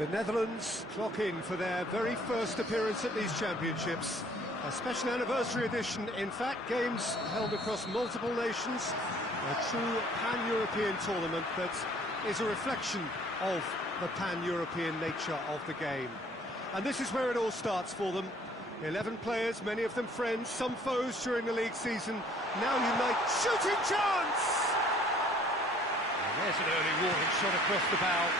The Netherlands clock in for their very first appearance at these championships. A special anniversary edition, in fact, games held across multiple nations. A true pan-European tournament that is a reflection of the pan-European nature of the game. And this is where it all starts for them. 11 players, many of them friends, some foes during the league season. Now unite, shooting chance! And there's an early warning shot across the bow.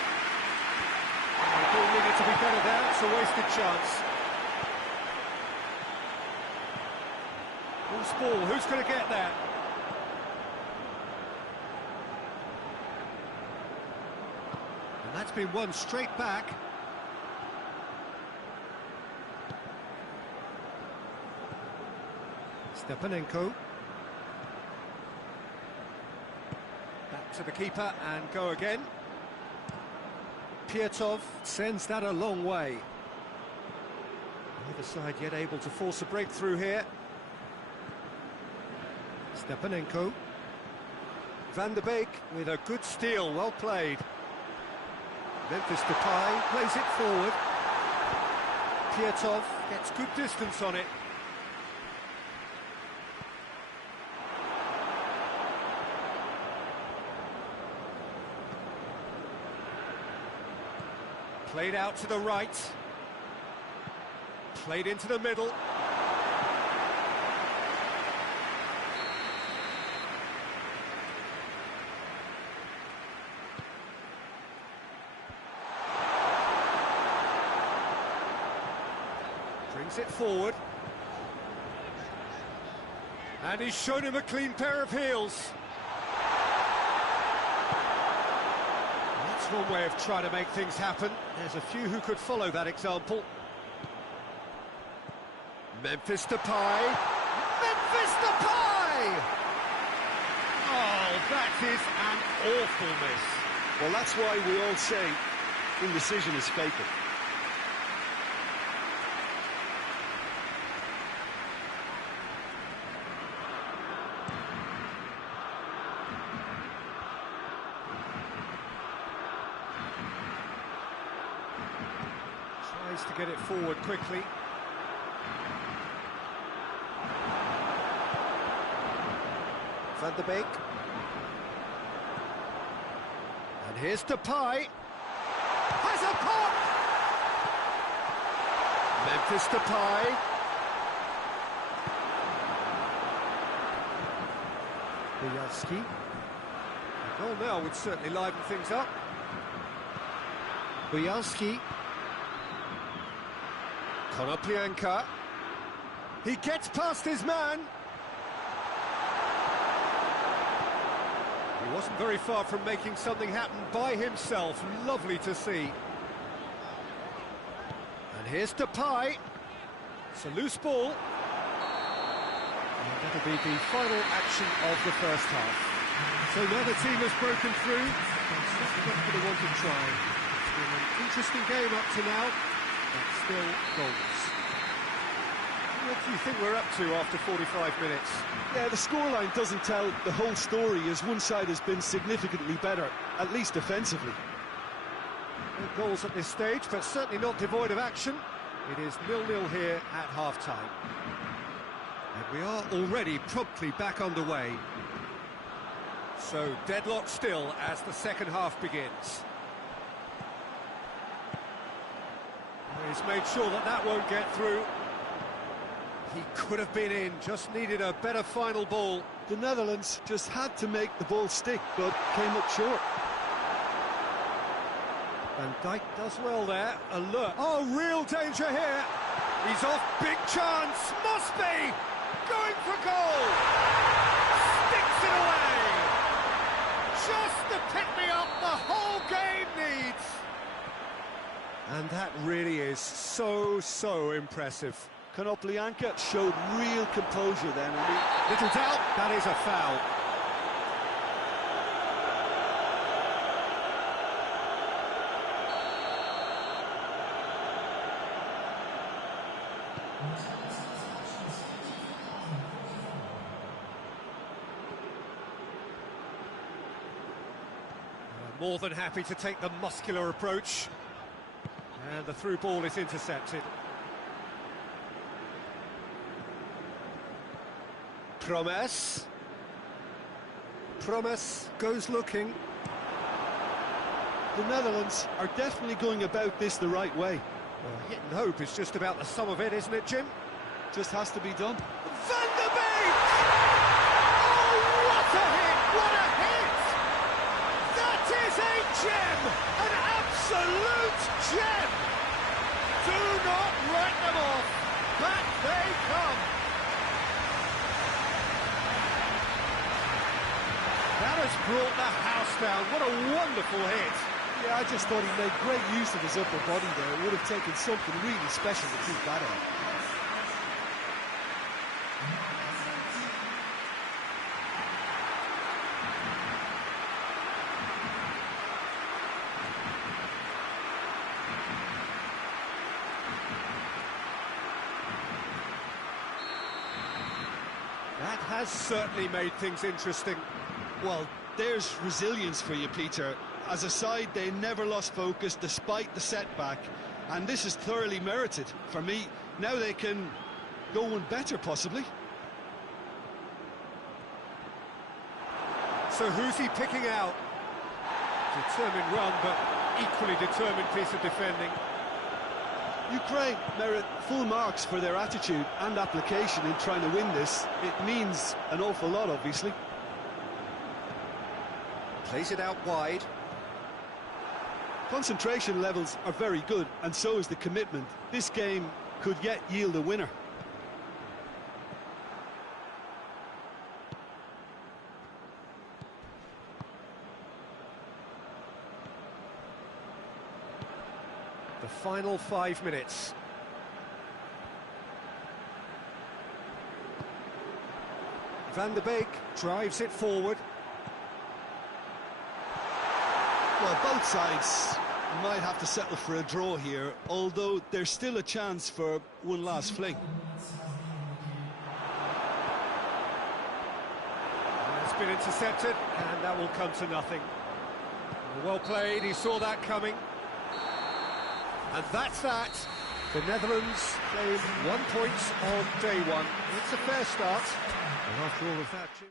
The ball needed to be better there, it's a wasted chance. Loose ball, who's going to get that? And that's been won straight back. Stepanenko. Back to the keeper and go again. Pietov sends that a long way. Neither side yet able to force a breakthrough here. Stepanenko. Van der Beek with a good steal, well played. Memphis Depay plays it forward. Pietov gets good distance on it. Played out to the right. Played into the middle. Brings it forward. And he's shown him a clean pair of heels. That's one way of trying to make things happen. There's a few who could follow that example. Memphis Depay. Memphis Depay! Oh, that is an awful miss. Well, that's why we all say indecision is fatal. Tries to get it forward quickly. Van der Beek. And here's Depay. Has a pop! Memphis Depay. Bielski. A goal now would certainly liven things up. Bielski. Konoplyanka. He gets past his man. He wasn't very far from making something happen by himself. Lovely to see. And here's Depay. It's a loose ball. And that'll be the final action of the first half. So now the team has broken through. That's not what they wanted trying. It's been an interesting game up to now, but still goals. What do you think we're up to after 45 minutes? Yeah, the scoreline doesn't tell the whole story, as one side has been significantly better, at least defensively. No goals at this stage, but certainly not devoid of action. It is 0-0 here at half-time. And we are already promptly back underway. So, deadlock still as the second half begins. He's made sure that that won't get through. He could have been in, just needed a better final ball. The Netherlands just had to make the ball stick, but came up short. Van Dijk does well there, alert. Oh, real danger here. He's off, big chance, must be! Going for goal! Sticks it away! Just the pick-me-up the whole game needs! And that really is so impressive. Konoplyanka showed real composure then. Little doubt, that is a foul. More than happy to take the muscular approach. And the through ball is intercepted. Promes goes looking. The Netherlands are definitely going about this the right way. Well, hit and hope is just about the sum of it, isn't it, Jim? Just has to be done. Van der Beek! Oh, what a hit! What a hit! That is a gem! An absolute gem! Do not write them off. Back they come. That has brought the house down. What a wonderful hit. Yeah, I just thought he made great use of his upper body there. It would have taken something really special to keep that out. That has certainly made things interesting. Well, there's resilience for you, Peter. As a side, they never lost focus despite the setback, and this is thoroughly merited. For me, now they can go one better, possibly. So who's he picking out? Determined run, but equally determined piece of defending. Ukraine merit full marks for their attitude and application in trying to win this. It means an awful lot, obviously. Plays it out wide. Concentration levels are very good, and so is the commitment. This game could yet yield a winner. The final 5 minutes. Van der Beek drives it forward. Well, both sides might have to settle for a draw here, although there's still a chance for one last fling. It's been intercepted, and that will come to nothing. Well played, he saw that coming. And that's that. The Netherlands claim 1 point on day one. It's a fair start. And after all of that, Jim...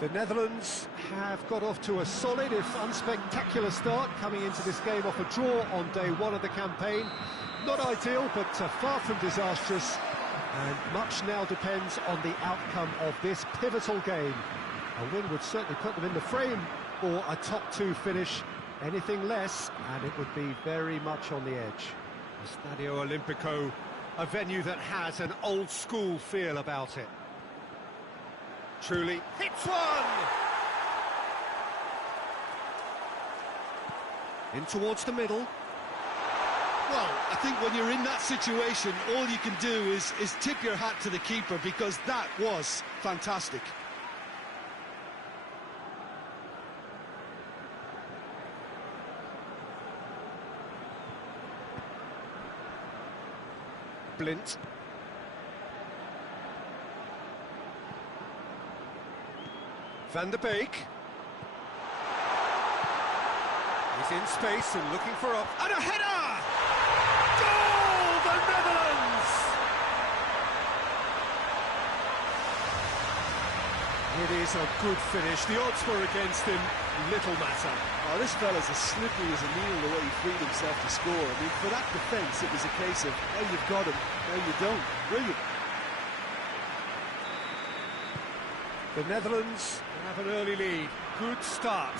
The Netherlands have got off to a solid, if unspectacular start, coming into this game off a draw on day one of the campaign. Not ideal, but far from disastrous, and much now depends on the outcome of this pivotal game. A win would certainly put them in the frame for a top two finish. Anything less, and it would be very much on the edge. Stadio Olimpico, a venue that has an old-school feel about it. Truly hits one! In towards the middle. Well, I think when you're in that situation, all you can do is tip your hat to the keeper, because that was fantastic. Blint. Van der Beek. He's in space and looking for up. And a header! Goal! The Netherlands! It is a good finish. The odds were against him, little matter. Oh, this fella's as slippery as a needle the way he freed himself to score. I mean, for that defence, it was a case of, now you've got him, now you don't. Brilliant. The Netherlands have an early lead. Good start.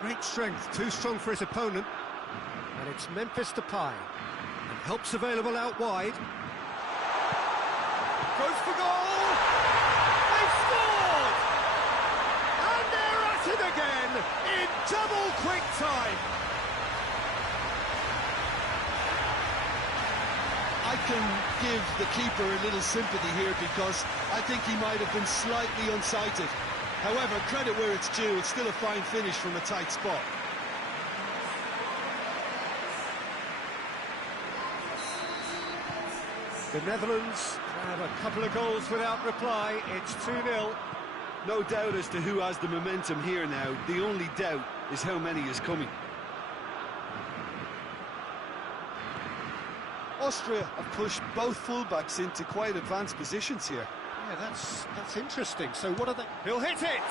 Great strength, too strong for his opponent. And it's Memphis Depay. And help's available out wide. Goes for goal! They scored! And they're at it again in double quick time. I can give the keeper a little sympathy here because I think he might have been slightly unsighted. However, credit where it's due, it's still a fine finish from a tight spot. The Netherlands have a couple of goals without reply. It's 2-0. No doubt as to who has the momentum here now. The only doubt is how many is coming. Austria have pushed both fullbacks into quite advanced positions here. Yeah, that's interesting. So what are they? He'll hit it!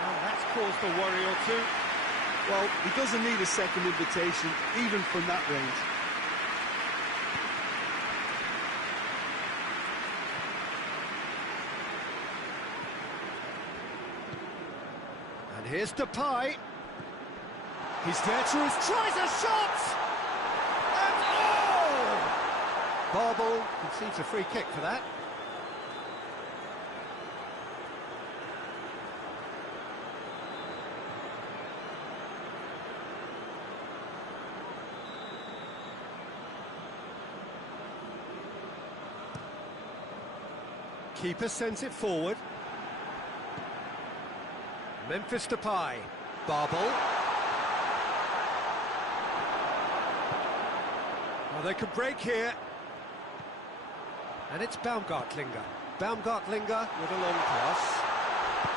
Well, that's caused a worry or two. Well, he doesn't need a second invitation, even from that range. And here's Depay. He's there to his tries a shot! And oh! Barble concedes a free kick for that. Keeper sends it forward. Memphis Depay. Barble. Oh, they could break here. And it's Baumgartlinger. Baumgartlinger with a long pass.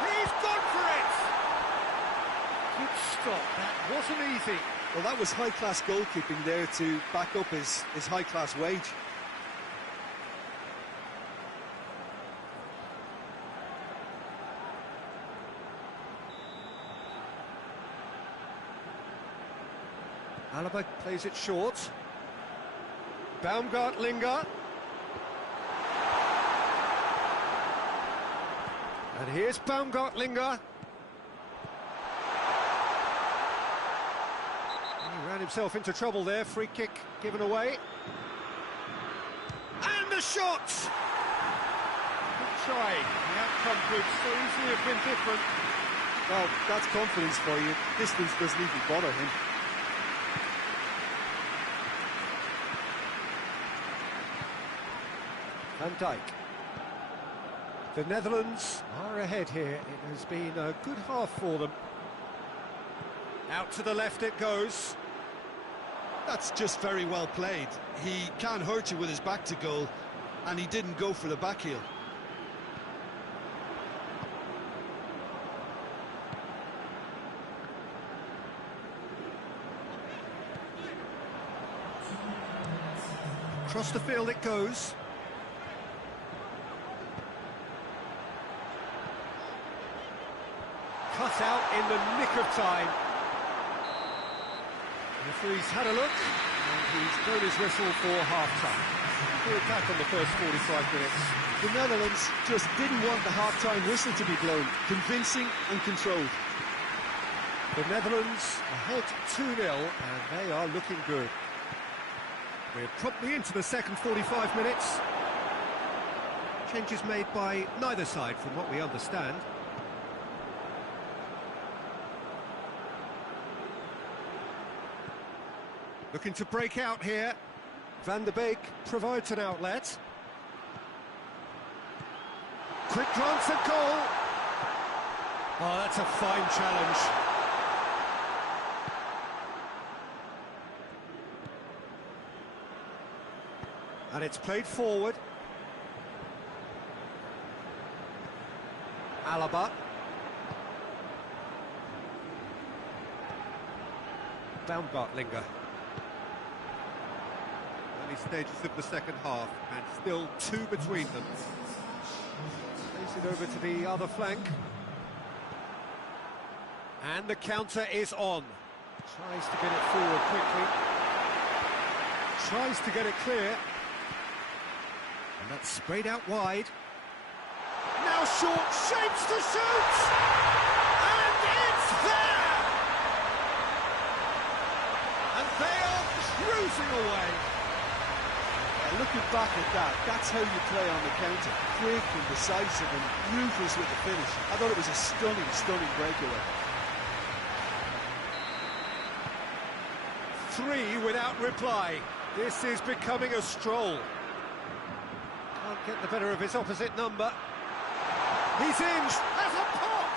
He's gone for it! Good stop, that wasn't easy. Well, that was high-class goalkeeping there to back up his high-class wage. Alaba plays it short. Baumgartlinger. And here's Baumgartlinger. He ran himself into trouble there. Free kick given away. And the shot! Good try. The outcome could so easily have been different. Well, that's confidence for you. Distance doesn't even bother him. Van Dijk. The Netherlands are ahead here. It has been a good half for them. Out to the left it goes. That's just very well played. He can't hurt you with his back to goal, and he didn't go for the back heel. Across the field it goes. Cut out in the nick of time. The referee's had a look, and he's blown his whistle for half-time. Good attack on the first 45 minutes. The Netherlands just didn't want the half-time whistle to be blown. Convincing and controlled. The Netherlands ahead 2-0, and they are looking good. We're promptly into the second 45 minutes. Changes made by neither side, from what we understand. Looking to break out here. Van der Beek provides an outlet. Quick glance at goal. Oh, that's a fine challenge. And it's played forward. Alaba. Baumgartlinger. early stages of the second half, and still 2 between them. Plays it over to the other flank. And the counter is on. Tries to get it forward quickly. Tries to get it clear. And that's sprayed out wide. Now short, shapes to shoot! And it's there! And they are cruising away. Looking back at that, that's how you play on the counter. Quick and decisive and ruthless with the finish. I thought it was a stunning, stunning breakaway. 3 without reply. This is becoming a stroll. Can't get the better of his opposite number. He's in, has a pop!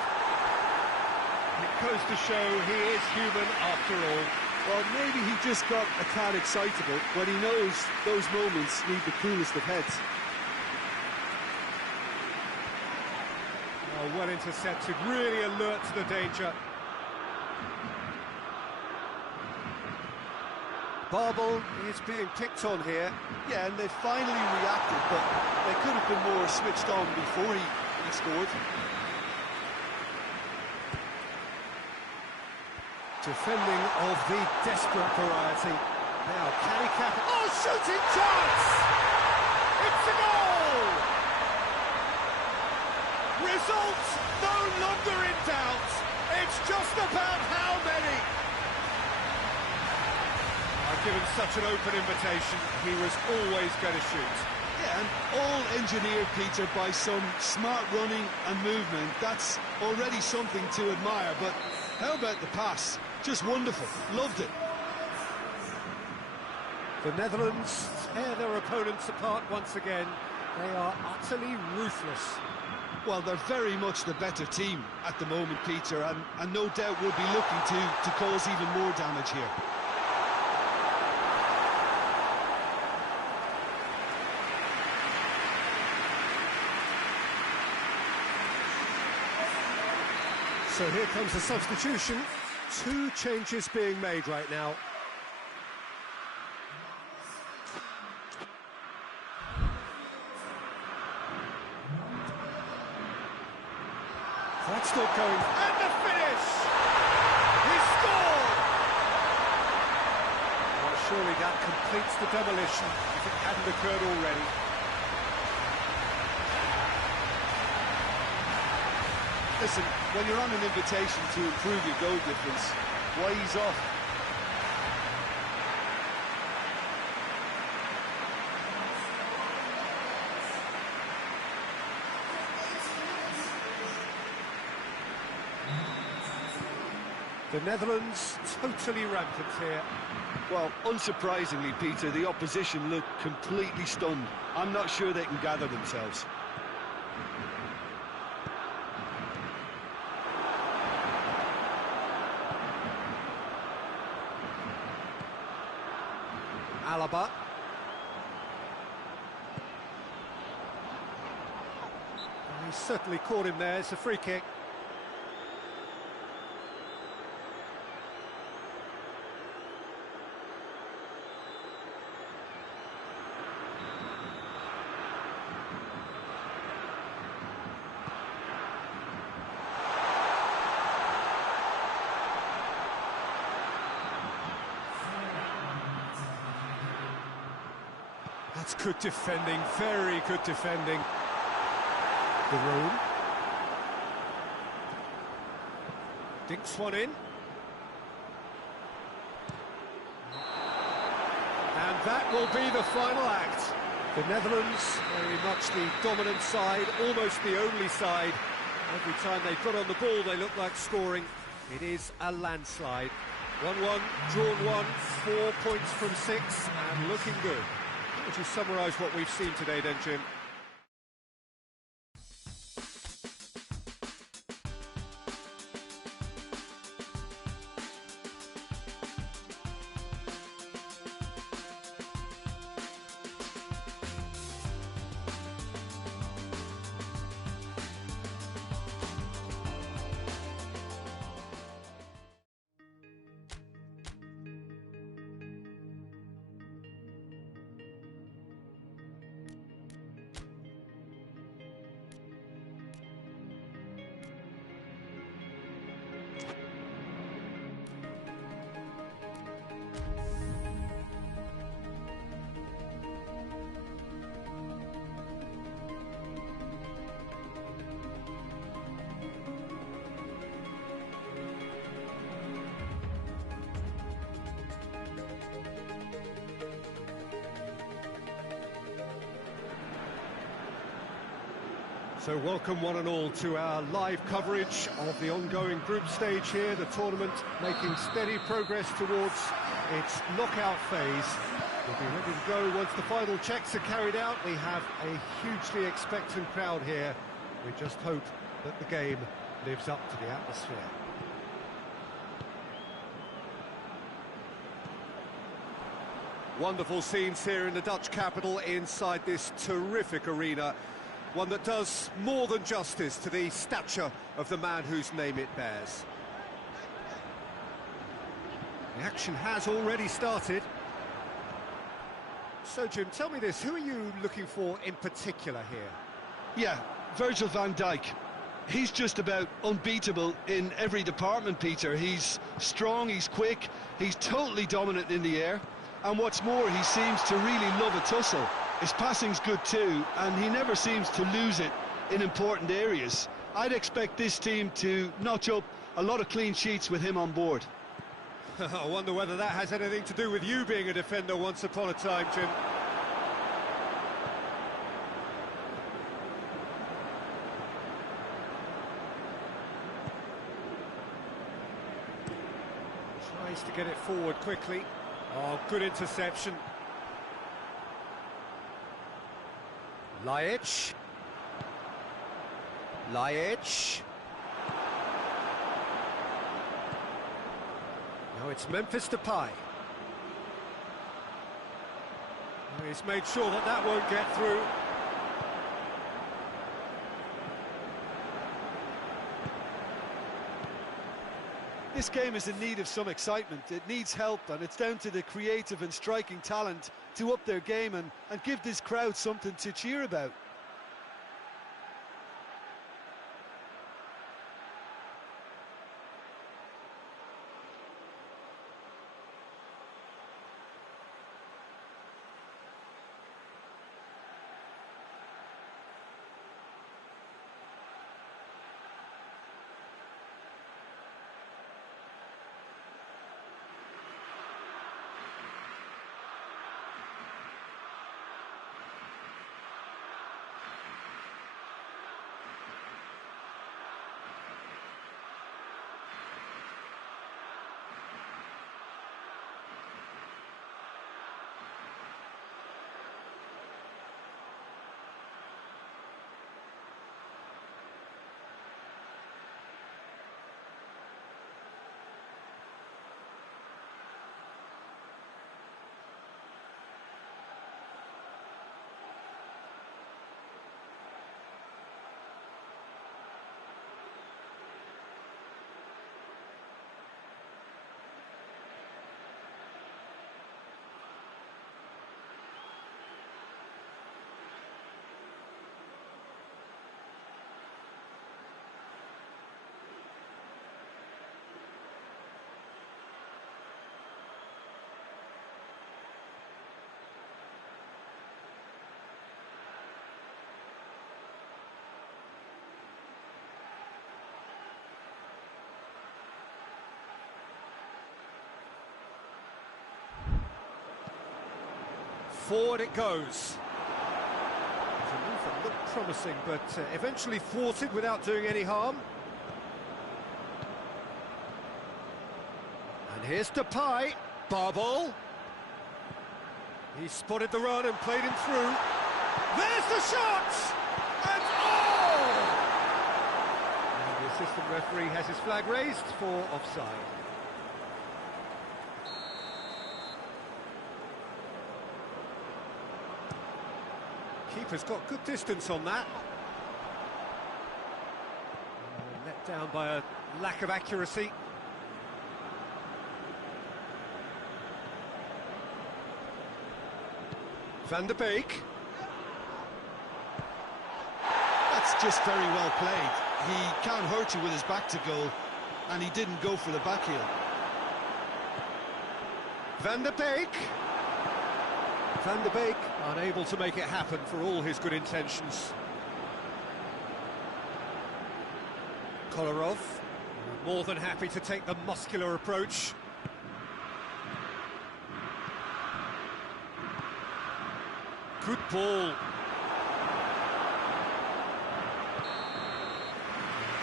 It goes to show he is human after all. Well, maybe he just got a tad excitable, but he knows those moments need the coolest of heads. Oh, well intercepted, really alert to the danger. Barbel is being picked on here. Yeah, and they finally reacted, but they could have been more switched on before he scored. Defending of the desperate variety. Now, can he cap it? Oh, shooting chance! It's a goal! Results no longer in doubt. It's just about how many. Given such an open invitation, he was always going to shoot. Yeah, and all engineered, Peter, by some smart running and movement. That's already something to admire, but how about the pass? Just wonderful. Loved it. The Netherlands tear their opponents apart once again. They are utterly ruthless. Well, they're very much the better team at the moment, Peter, and no doubt will be looking to cause even more damage here. So here comes the substitution. 2 changes being made right now. That's not going. And the finish! He scored! Well, surely that completes the demolition if it hadn't occurred already. Listen, when you're on an invitation to improve your goal difference, why ease off? The Netherlands totally rampant here. Well, unsurprisingly, Peter, the opposition look completely stunned. I'm not sure they can gather themselves. Alaba. He certainly caught him there. It's a free kick. That's good defending, very good defending. The room. Dinks one in. And that will be the final act. The Netherlands, very much the dominant side, almost the only side. Every time they got on the ball, they look like scoring. It is a landslide. 1-1, drawn 1, 4 points from 6, and looking good. Would you summarise what we've seen today then, Jim? So welcome one and all to our live coverage of the ongoing group stage here, the tournament making steady progress towards its knockout phase. We'll be ready to go once the final checks are carried out. We have a hugely expectant crowd here. We just hope that the game lives up to the atmosphere. Wonderful scenes here in the Dutch capital inside this terrific arena. One that does more than justice to the stature of the man whose name it bears. The action has already started. So, Jim, tell me this, who are you looking for in particular here? Yeah, Virgil van Dijk. He's just about unbeatable in every department, Peter. He's strong, he's quick, he's totally dominant in the air. And what's more, he seems to really love a tussle. His passing's good too, and he never seems to lose it in important areas. I'd expect this team to notch up a lot of clean sheets with him on board. I wonder whether that has anything to do with you being a defender once upon a time, Jim. Tries to get it forward quickly. Oh, good interception. Lajic. Now it's Memphis Depay. He's made sure that that won't get through. This game is in need of some excitement. It needs help, and it's down to the creative and striking talent to up their game and give this crowd something to cheer about. Forward it goes. It's a move that looked promising, but eventually thwarted without doing any harm. And here's Depay. Barbol. He spotted the run and played him through. There's the shot! And oh! And the assistant referee has his flag raised for offside. Keeper's got good distance on that. Let down by a lack of accuracy. Van de Beek. That's just very well played. He can't hurt you with his back to goal, and he didn't go for the back heel. Van de Beek. Van de Beek unable to make it happen for all his good intentions. Kolarov, more than happy to take the muscular approach. Good ball.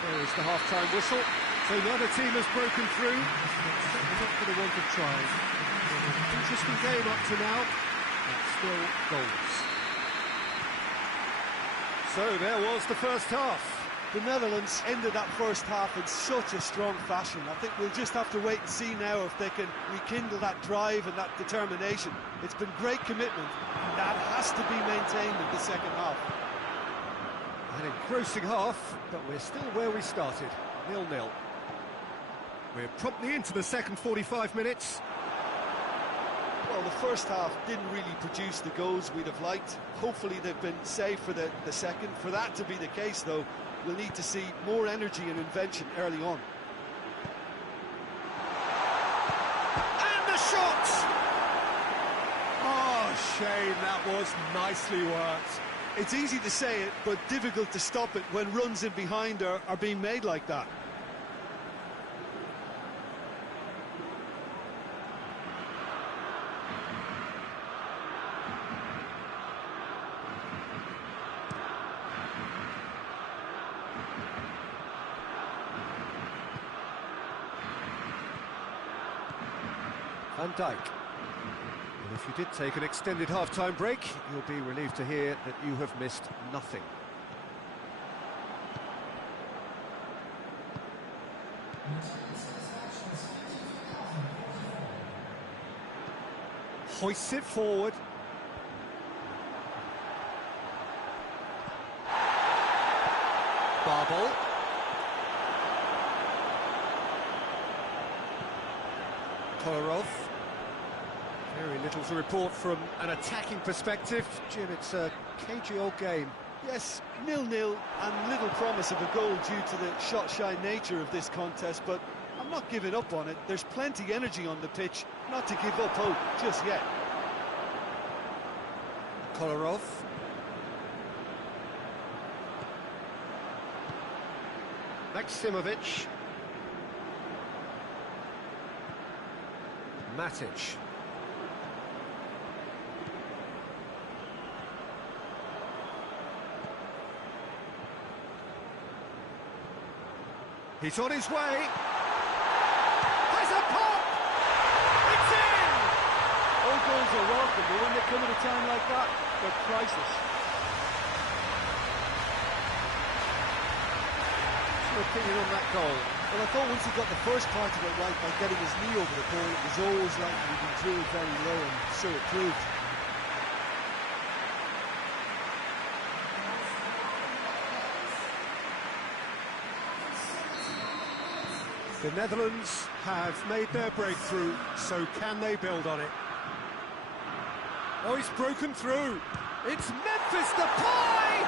There is the half-time whistle. So neither team has broken through. They're not for the want of trying. Interesting game up to now. But still goals. So there was the first half. The Netherlands ended that first half in such a strong fashion. I think we'll just have to wait and see now if they can rekindle that drive and that determination. It's been great commitment, and that has to be maintained in the second half. An engrossing half, but we're still where we started, 0-0. We're promptly into the second 45 minutes. Well, the first half didn't really produce the goals we'd have liked. Hopefully they've been saved for the second. For that to be the case, though, we'll need to see more energy and invention early on. And the shot! Oh, Shane, that was nicely worked. It's easy to say it, but difficult to stop it when runs in behind are being made like that. Van Dijk. And if you did take an extended half-time break, you'll be relieved to hear that you have missed nothing. Hoists it forward. Barbel. Kolarov. Very little to report from an attacking perspective. Jim, it's a cagey old game. Yes, 0-0 and little promise of a goal due to the shot-shy nature of this contest, but I'm not giving up on it. There's plenty energy on the pitch, not to give up hope just yet. Kolarov. Maximovic. Matic. He's on his way. Has a pop! It's in! All goals are welcome, but when they come at a time like that, they're priceless. What's your opinion on that goal? Well, I thought once he got the first part of it right by getting his knee over the ball, it was always likely to be drilled very low, and so it proved. The Netherlands have made their breakthrough, so can they build on it? Oh, he's broken through. It's Memphis Depay!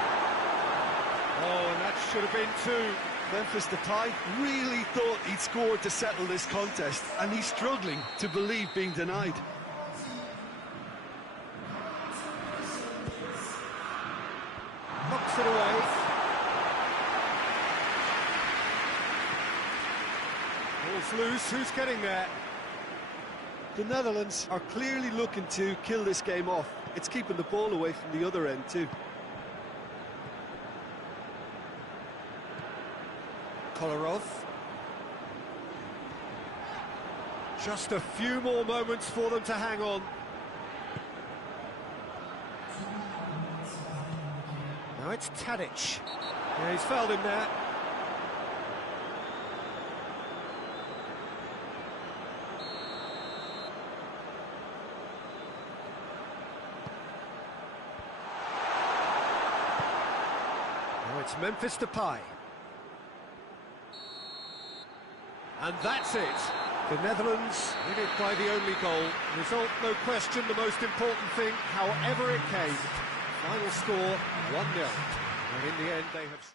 Oh, and that should have been two. Memphis Depay really thought he'd scored to settle this contest, and he's struggling to believe being denied. Knocks it away. Ball's loose, who's getting there? The Netherlands are clearly looking to kill this game off. It's keeping the ball away from the other end too. Kolarov. Just a few more moments for them to hang on. Now it's Tadic. Yeah, he's fouled him there. Now it's Memphis Depay. And that's it. The Netherlands win it by the only goal. Result, no question, the most important thing, however it came. Final score, 1-0. And in the end, they have...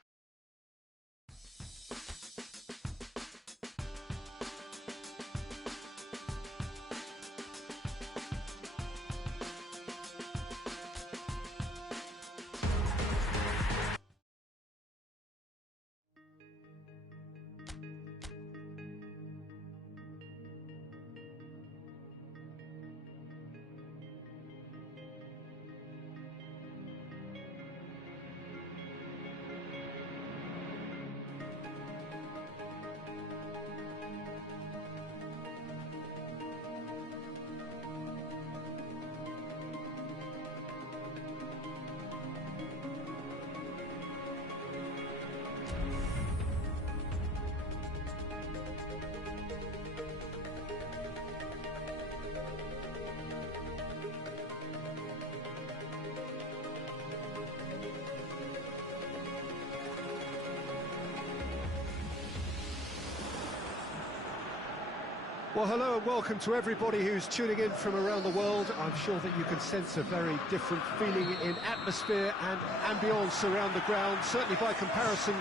Well, hello and welcome to everybody who's tuning in from around the world. I'm sure that you can sense a very different feeling in atmosphere and ambience around the ground, certainly by comparison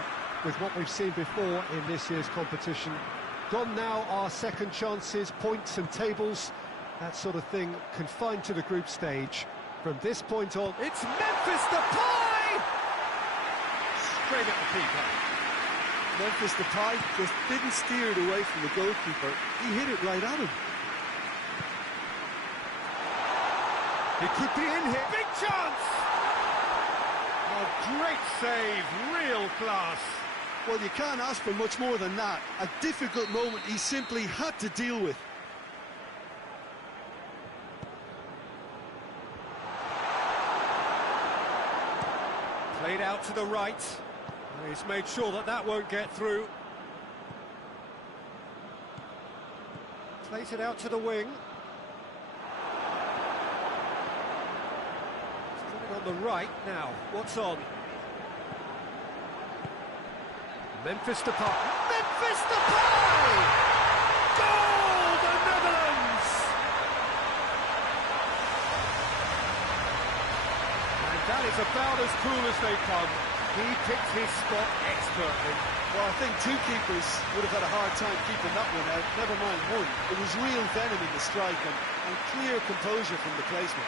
with what we've seen before in this year's competition. Gone now are second chances, points and tables, that sort of thing confined to the group stage. From this point on, it's Memphis Depay! Straight at the keeper. Memphis Depay just didn't steer it away from the goalkeeper. He hit it right at him. He could be in here. Big chance! A great save, real class. Well, you can't ask for much more than that. A difficult moment he simply had to deal with. Played out to the right. He's made sure that that won't get through. Plays it out to the wing. He's got it on the right now. What's on? Memphis Depay. Memphis Depay! Goal, the Netherlands! And that is about as cool as they come. He picked his spot expertly. Well, I think two keepers would have had a hard time keeping that one out, never mind one. It was real venom in the strike and clear composure from the placement.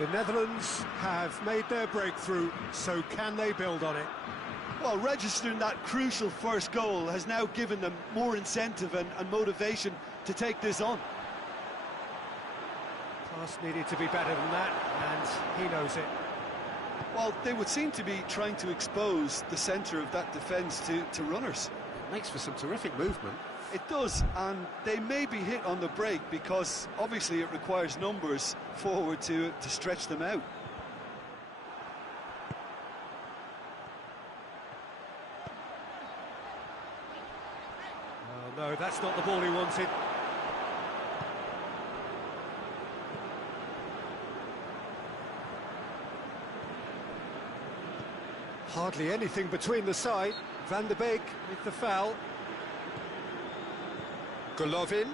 The Netherlands have made their breakthrough, so can they build on it? Well, registering that crucial first goal has now given them more incentive and motivation to take this on. Pass needed to be better than that, and he knows it. Well, they would seem to be trying to expose the centre of that defence to runners. It makes for some terrific movement. It does, and they may be hit on the break because obviously it requires numbers forward to stretch them out. Oh no, that's not the ball he wanted. Hardly anything between the side. Van der Beek with the foul. Golovin.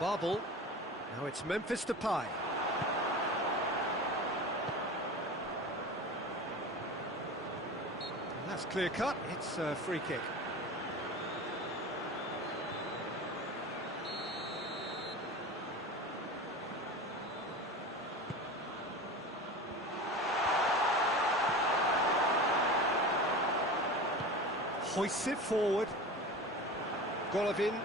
Babel. Now it's Memphis Depay. And that's clear cut. It's a free kick. Hoists it forward. Golovin.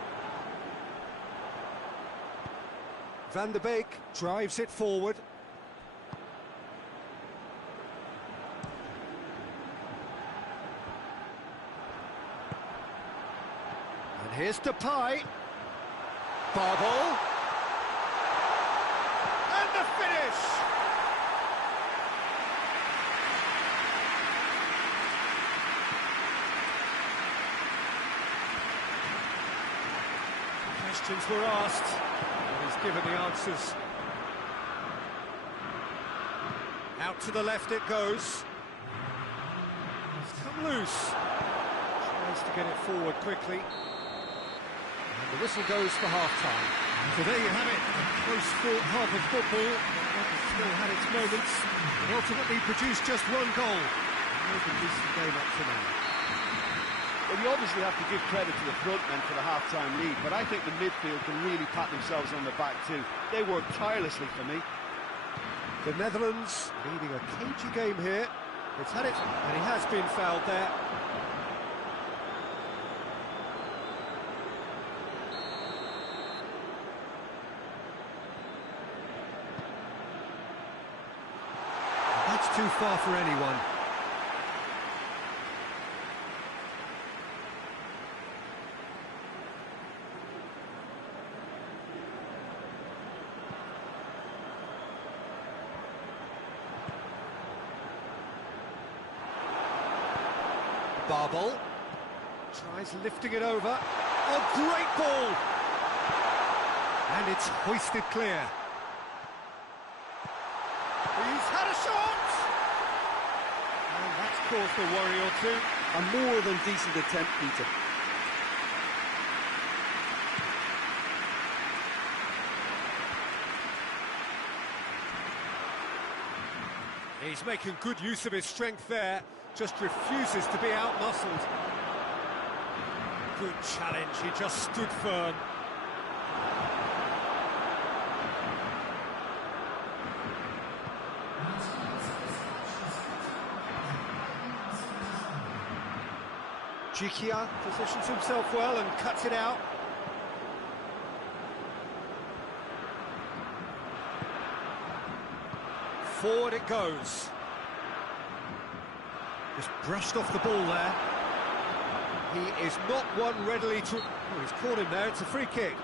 Van der Beek drives it forward. And here's Depay. Babel. And the finish! Questions were asked, and he's given the answers. Out to the left it goes. It's come loose. Tries to get it forward quickly. And the whistle goes for half-time. So there you have it, a close-fought half of football, but it still had its moments. It ultimately produced just one goal. It was a decent game up to now. Well, you obviously have to give credit to the front men for the half-time lead, but I think the midfield can really pat themselves on the back too. They worked tirelessly for me. The Netherlands leading a cagey game here. It's had it, and he has been fouled there. That's too far for anyone. Babel tries lifting it over. Oh, great ball! And it's hoisted clear. He's had a shot! And that's caused a worry or two. A more than decent attempt, Peter. He's making good use of his strength there, just refuses to be out-muscled. Good challenge, he just stood firm. Jikia positions himself well and cuts it out. Forward it goes. Just brushed off the ball there. He is not one readily to... Oh, he's caught him there, it's a free kick.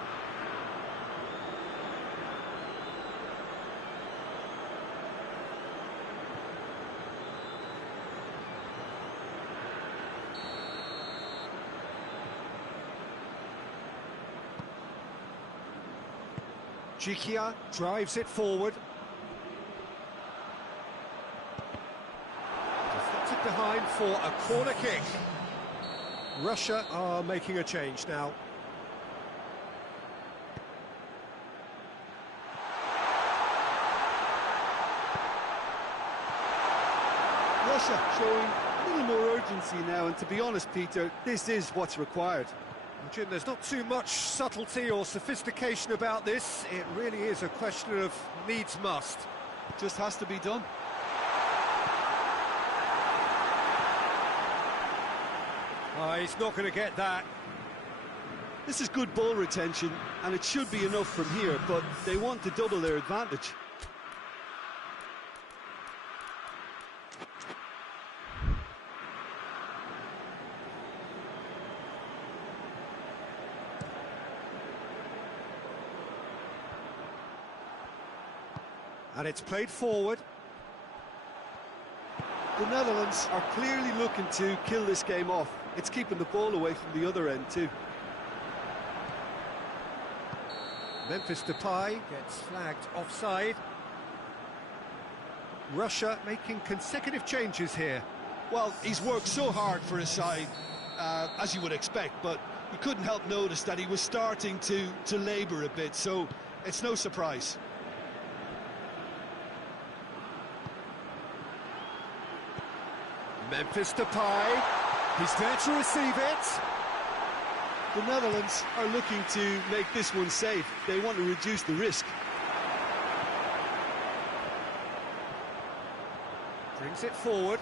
Jikia drives it forward. Deflected behind for a corner kick. Russia are making a change now. Russia showing a little more urgency now, and to be honest, Peter, this is what's required. Jim, there's not too much subtlety or sophistication about this. It really is a question of needs must. Just has to be done. Oh, he's not going to get that. This is good ball retention, and it should be enough from here, but they want to double their advantage. And it's played forward. The Netherlands are clearly looking to kill this game off. It's keeping the ball away from the other end too. Memphis Depay gets flagged offside. Russia making consecutive changes here. Well, he's worked so hard for his side, as you would expect, but you couldn't help notice that he was starting to labour a bit, so it's no surprise. Memphis Depay, he's there to receive it. The Netherlands are looking to make this one safe. They want to reduce the risk. Brings it forward.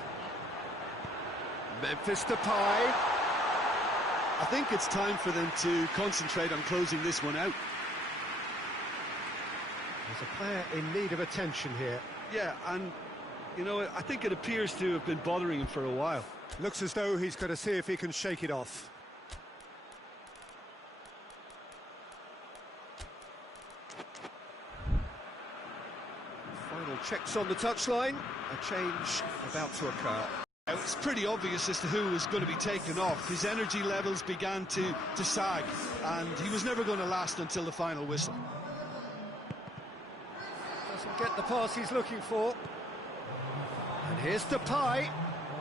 Memphis Depay. I think it's time for them to concentrate on closing this one out. There's a player in need of attention here. Yeah, and you know, I think it appears to have been bothering him for a while. Looks as though he's going to see if he can shake it off. Final checks on the touchline. A change about to occur. It's pretty obvious as to who was going to be taken off. His energy levels began to sag, and he was never going to last until the final whistle. Doesn't get the pass he's looking for. And here's Depay.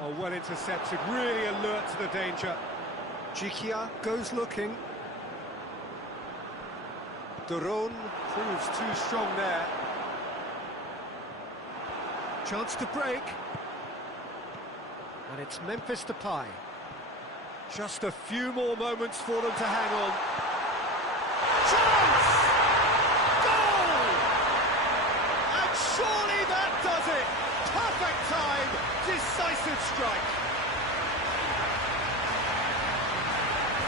Oh, well intercepted, really alert to the danger. Jikia goes looking. Duron proves too strong there. Chance to break. And it's Memphis Depay. Just a few more moments for them to hang on. Chance! Goal! And surely that does it! Perfect time, decisive strike.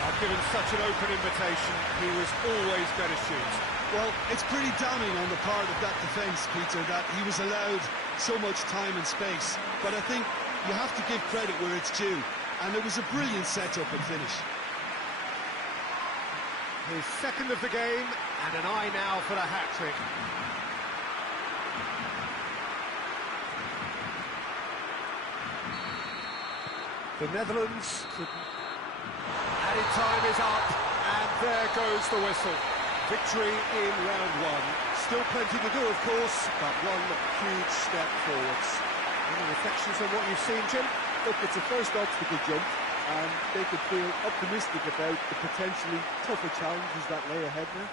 I've given such an open invitation, he was always going to shoot. Well, it's pretty damning on the part of that defence, Peter, that he was allowed so much time and space. But I think you have to give credit where it's due, and it was a brilliant set-up and finish. His second of the game, and an eye now for the hat-trick. The Netherlands could... Added time is up, and there goes the whistle. Victory in round one. Still plenty to do, of course, but one huge step forwards. Any reflections on what you've seen, Jim? Look, it's a first obstacle jump, and they could feel optimistic about the potentially tougher challenges that lay ahead now.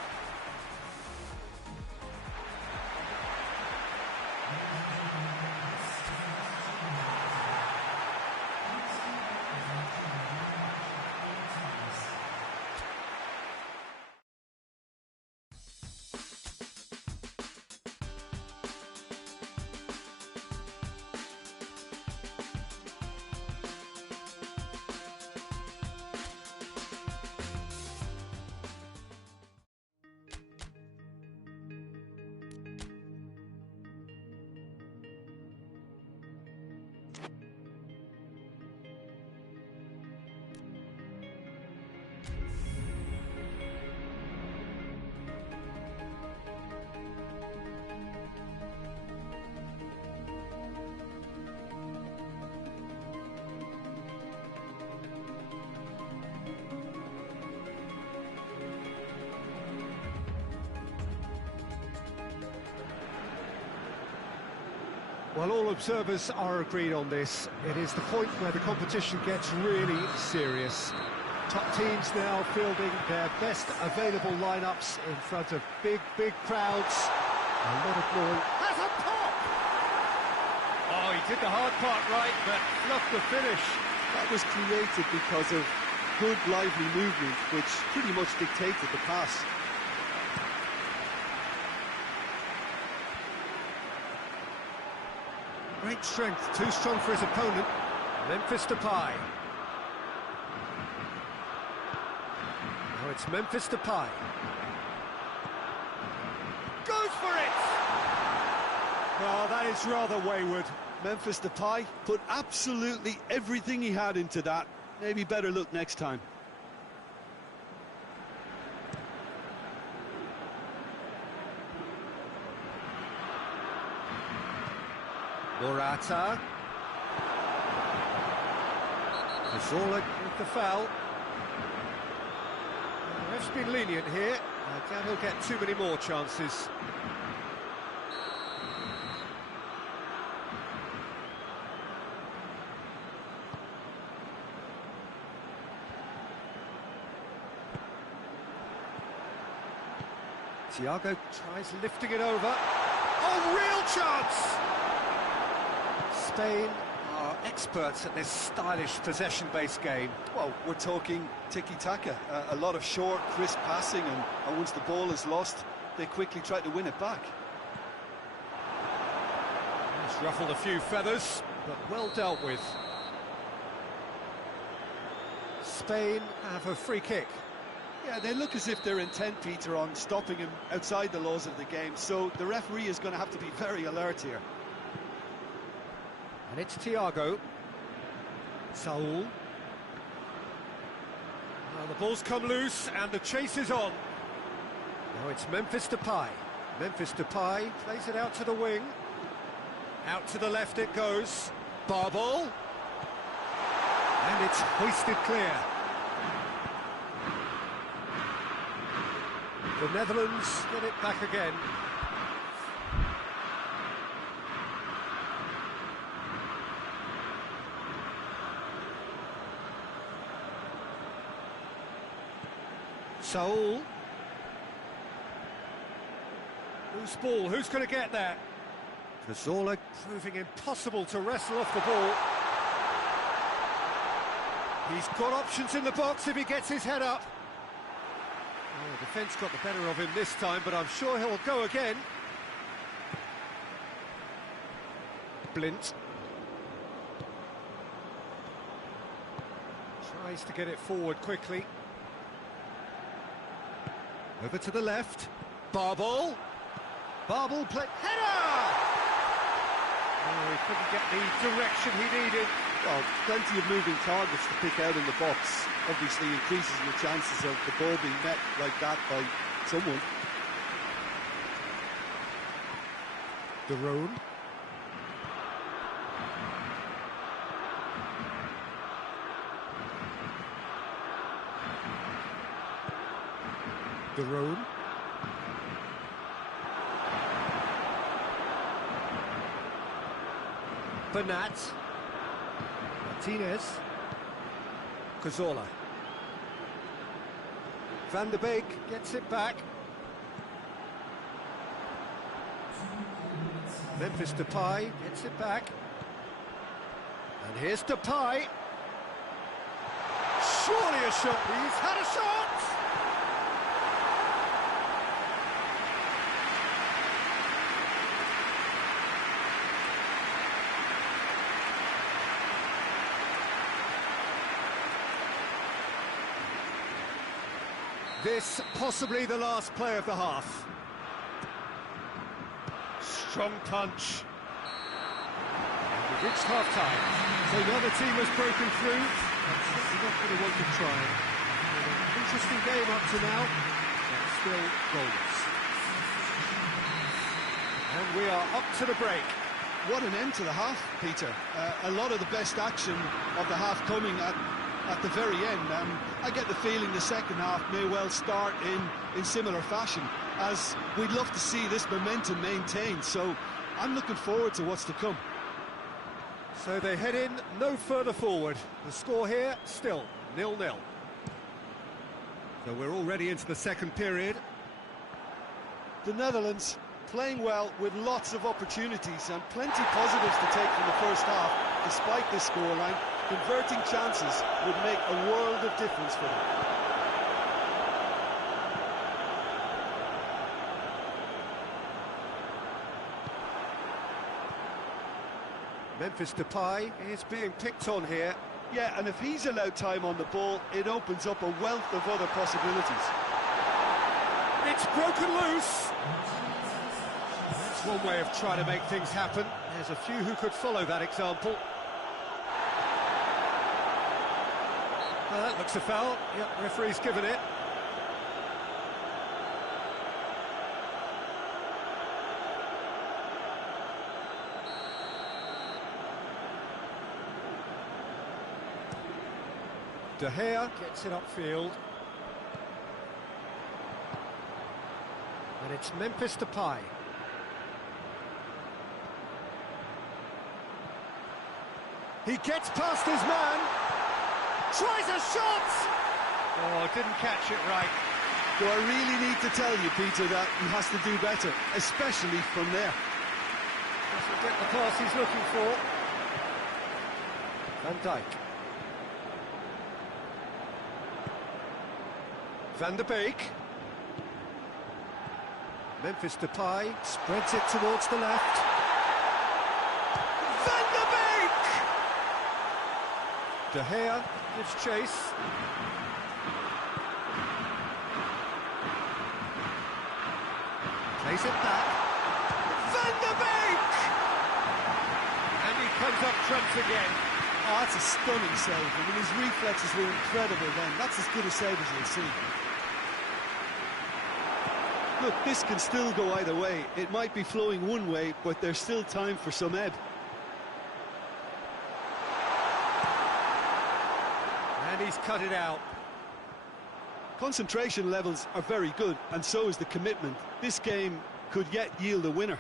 Well, all observers are agreed on this. It is the point where the competition gets really serious. Top teams now fielding their best available lineups in front of big crowds. A lot of glory. Has a pop! Oh, he did the hard part right, but fluffed the finish. That was created because of good, lively movement, which pretty much dictated the pass. Great strength, too strong for his opponent. Memphis Depay. Now it's Memphis Depay. Goes for it! Well, that is rather wayward. Memphis Depay put absolutely everything he had into that. Maybe better look next time. Morata. Cazorla with the foul. The ref's been lenient here. I doubt he'll get too many more chances. Thiago tries lifting it over. Oh, real chance! Spain are experts at this stylish possession-based game. Well, we're talking tiki-taka, a lot of short, crisp passing, and once the ball is lost, they quickly try to win it back. It's ruffled a few feathers, but well dealt with. Spain have a free kick. Yeah, they look as if they're intent, Peter, on stopping him outside the laws of the game, so the referee is going to have to be very alert here. And it's Thiago. Saul. Now the ball's come loose and the chase is on. Now it's Memphis Depay. Memphis Depay plays it out to the wing. Out to the left it goes. Barbol. And it's hoisted clear. The Netherlands get it back again. Saul. Loose ball, who's going to get that? Cazorla proving impossible to wrestle off the ball. He's got options in the box if he gets his head up. Oh, the defence got the better of him this time, but I'm sure he'll go again. Blint. Tries to get it forward quickly. Over to the left. Barbol. Barbol play. Header! Oh, he couldn't get the direction he needed. Well, plenty of moving targets to pick out in the box. Obviously increases the chances of the ball being met like that by someone. Daron. De Roon. Bernat. Martinez. Cazorla. Van der Beek gets it back. Memphis Depay gets it back. And here's Depay. Surely a shot. He's had a shot! This possibly the last play of the half. Strong punch. We've reached half-time. So the other team has broken through. We're not going to want to try. An interesting game up to now, but still goalless. And we are up to the break. What an end to the half, Peter. A lot of the best action of the half coming at the very end. I get the feeling the second half may well start in similar fashion, as we'd love to see this momentum maintained. So I'm looking forward to what's to come. So they head in no further forward. The score here still 0-0. So we're already into the second period. The Netherlands playing well with lots of opportunities and plenty positives to take from the first half. Despite this scoreline, converting chances would make a world of difference for them. Memphis Depay is being picked on here. Yeah, and if he's allowed time on the ball, it opens up a wealth of other possibilities. It's broken loose. That's one way of trying to make things happen. There's a few who could follow that example. That looks a foul. Yep, referee's given it. De Gea gets it upfield. And it's Memphis Depay. He gets past his man. Tries a shot! Oh, didn't catch it right. Do I really need to tell you, Peter, that he has to do better, especially from there? Doesn't get the pass he's looking for. Van Dijk. Van der Beek. Memphis Depay spreads it towards the left. Van der Beek! De Gea gives chase. Plays it back. Van der Beek! And he comes up trumps again. Oh, that's a stunning save. I mean, his reflexes were incredible then. That's as good a save as you'll see. Look, this can still go either way. It might be flowing one way, but there's still time for some ebb. And he's cut it out. Concentration levels are very good, and so is the commitment. This game could yet yield a winner.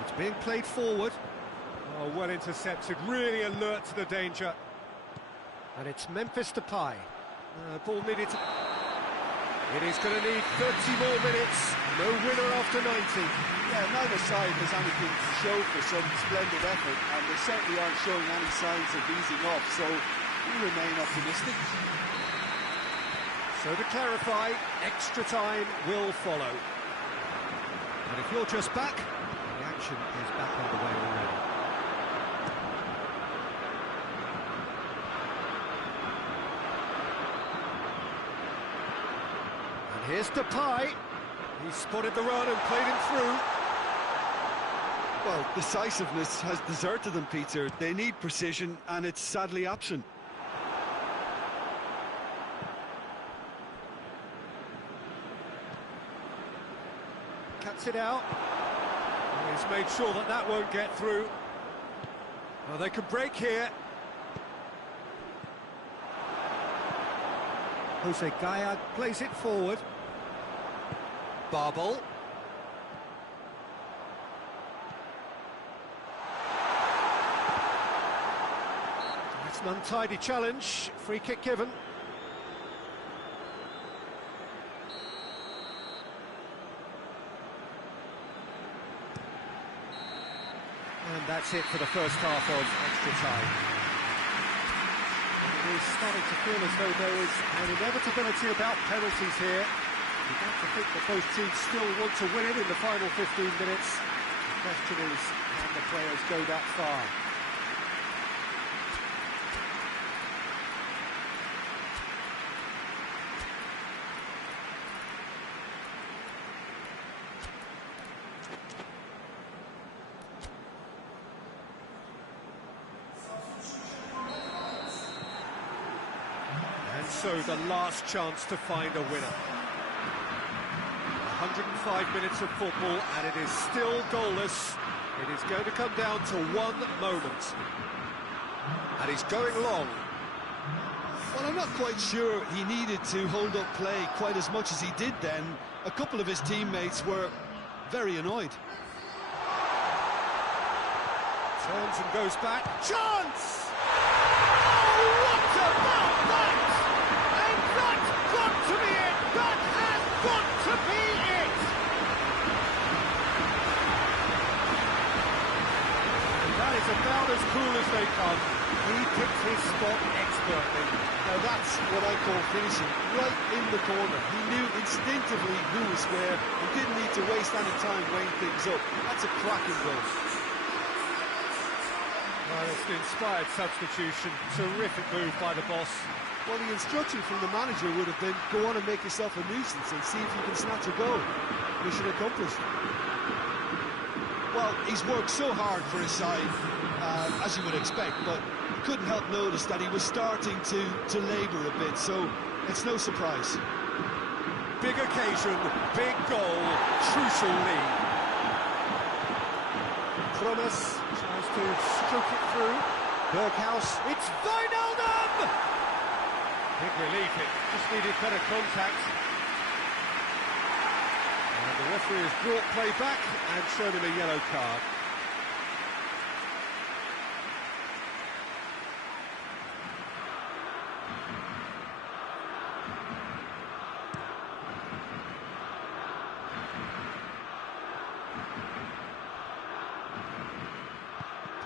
It's being played forward. Oh, well intercepted, really alert to the danger. And it's Memphis Depay. Ball needed to... It is going to need 30 more minutes. No winner after 90. Yeah, neither side has anything to show for some splendid effort, and they certainly aren't showing any signs of easing off, so we remain optimistic. So to clarify, extra time will follow. And if you're just back, the action is back underway already. Here's Depay. He spotted the run and played him through. Well, decisiveness has deserted them, Peter. They need precision, and it's sadly absent. Cuts it out. He's made sure that that won't get through. Well, they could break here. Jose Gaya plays it forward. Barbel. It's an untidy challenge. Free kick given. And that's it for the first half of extra time. And it is starting to feel as though there is an inevitability about penalties here. You'd have to think that both teams still want to win it in the final 15 minutes. The question is, can the players go that far? And so the last chance to find a winner. 105 minutes of football and it is still goalless. It is going to come down to one moment. And he's going long. Well, I'm not quite sure he needed to hold up play quite as much as he did then. A couple of his teammates were very annoyed. Turns and goes back. Chance! Oh, what about that? And that's got to be it! That has got to be it! And that is about as cool as they come. He picked his spot expertly. Now that's what I call finishing, right in the corner. He knew instinctively who was where and didn't need to waste any time weighing things up. That's a cracking goal. Well, it's an inspired substitution. Terrific move by the boss. Well, the instruction from the manager would have been, go on and make yourself a nuisance and see if you can snatch a goal. Mission accomplished. Well, he's worked so hard for his side, as you would expect, but couldn't help notice that he was starting to labour a bit, so it's no surprise. Big occasion, big goal, crucial lead. Promise tries to stroke it through. Berghaus, it's Wijnaldum! Big relief, it just needed better contact. And the referee has brought play back and shown him a yellow card.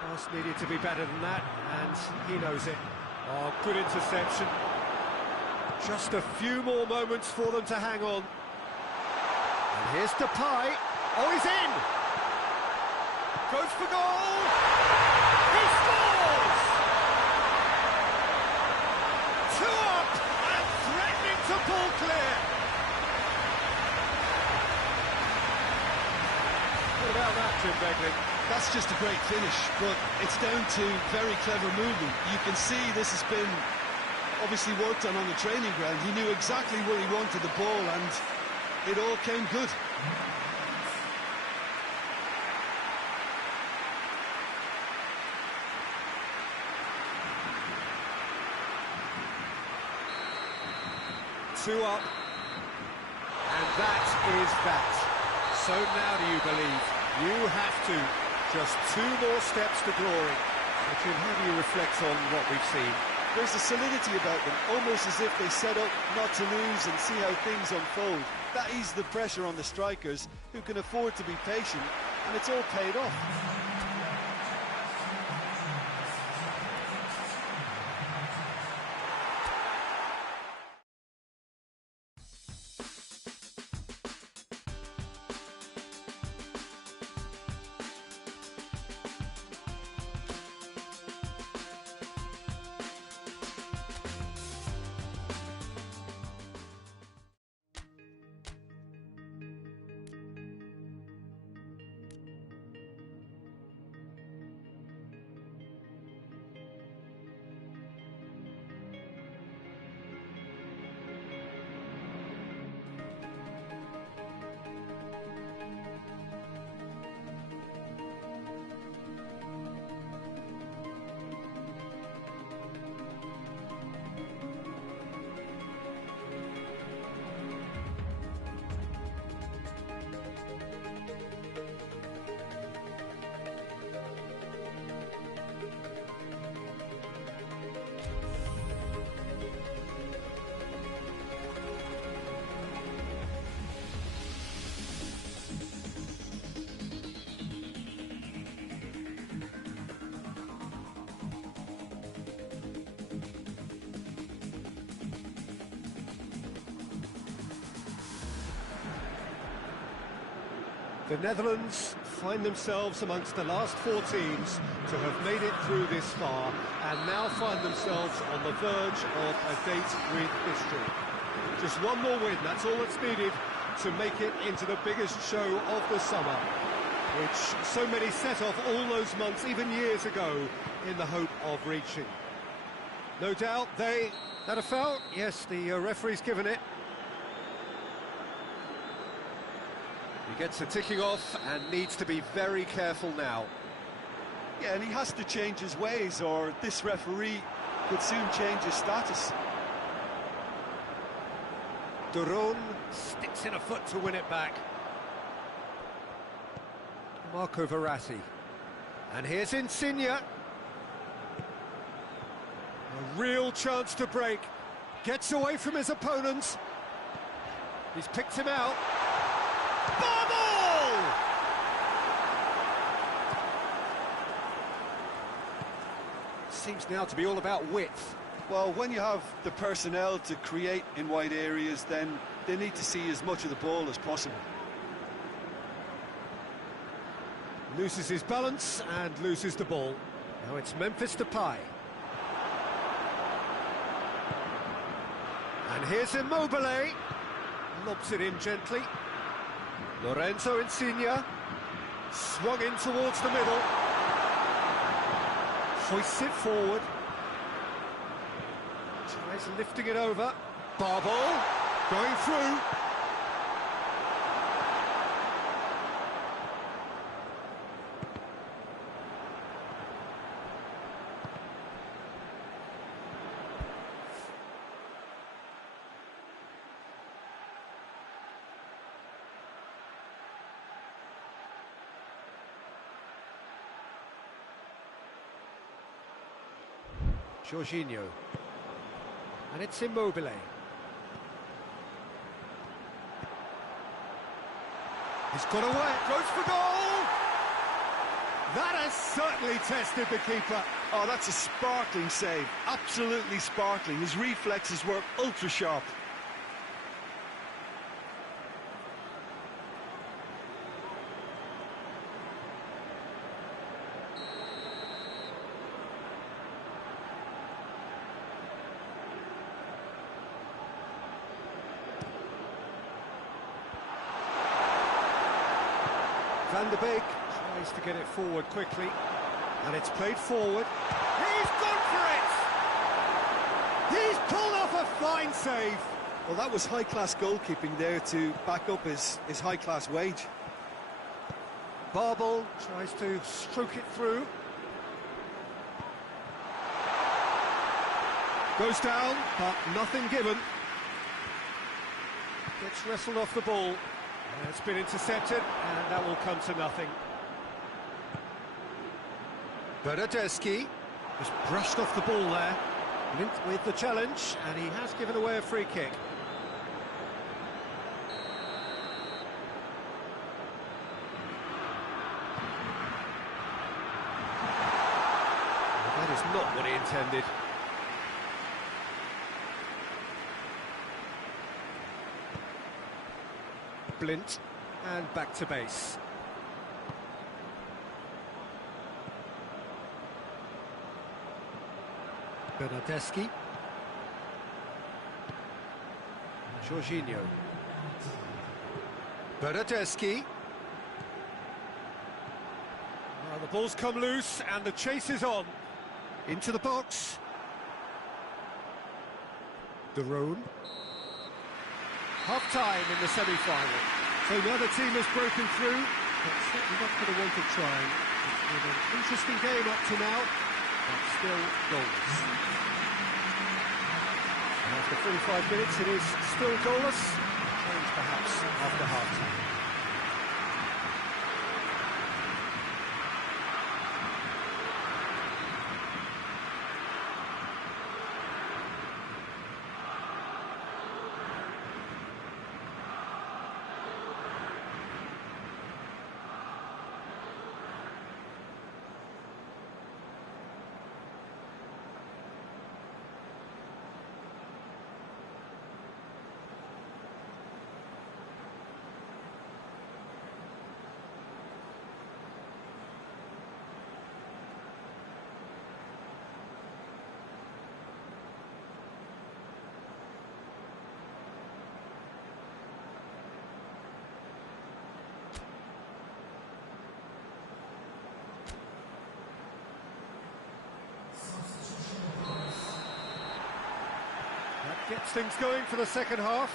Pass needed to be better than that, and he knows it. Oh, good interception. Just a few more moments for them to hang on. And here's Depay. Oh, he's in! Goes for goal! He scores! 2 up and threatening to pull clear. What about that, Jim Beglin? That's just a great finish, but it's down to very clever movement. You can see this has been obviously worked on the training ground. He knew exactly where he wanted the ball and it all came good. Two up, and that is that. So now do you believe? You have to. Just 2 more steps to glory. So Jim, how do you reflect on what we've seen? There's a solidity about them, almost as if they set up not to lose and see how things unfold. That eases the pressure on the strikers, who can afford to be patient, and it's all paid off. The Netherlands find themselves amongst the last 4 teams to have made it through this far, and now find themselves on the verge of a date with history. Just one more win, that's all that's needed to make it into the biggest show of the summer, which so many set off all those months, even years ago, in the hope of reaching. No doubt that a foul? Yes, the referee's given it. He gets the ticking off and needs to be very careful now. Yeah, and he has to change his ways, or this referee could soon change his status. Duron sticks in a foot to win it back. Marco Verratti. And here's Insigne. A real chance to break. Gets away from his opponents. He's picked him out. Bubble! Seems now to be all about width. Well, when you have the personnel to create in wide areas, then they need to see as much of the ball as possible. Loses his balance and loses the ball. Now it's Memphis Depay. And here's Immobile. Lobs it in gently. Lorenzo Insigne. Swung in towards the middle. Hoists it forward. Tries lifting it over. Barbol going through. Jorginho. And it's Immobile. He's got away, goes for goal! That has certainly tested the keeper. Oh, that's a sparkling save, absolutely sparkling. His reflexes were ultra sharp. Van der Beek tries to get it forward quickly, and it's played forward. He's gone for it! He's pulled off a fine save! Well, that was high-class goalkeeping there to back up his high-class wage. Barbol tries to stroke it through. Goes down, but nothing given. Gets wrestled off the ball. It's been intercepted, and that will come to nothing. Bernardeschi just brushed off the ball there, linked with the challenge, and he has given away a free kick. Well, that is not what he intended. Blint, and back to base. Bernardeschi. Jorginho. Bernardeschi. Well, the ball's come loose and the chase is on. Into the box. Duron. Half-time in the semi-final. So neither team has broken through, but certainly not for the want of trying. It's been an interesting game up to now, but still goals. And after 45 minutes, it is still goalless. Change perhaps after half-time. Gets things going for the second half.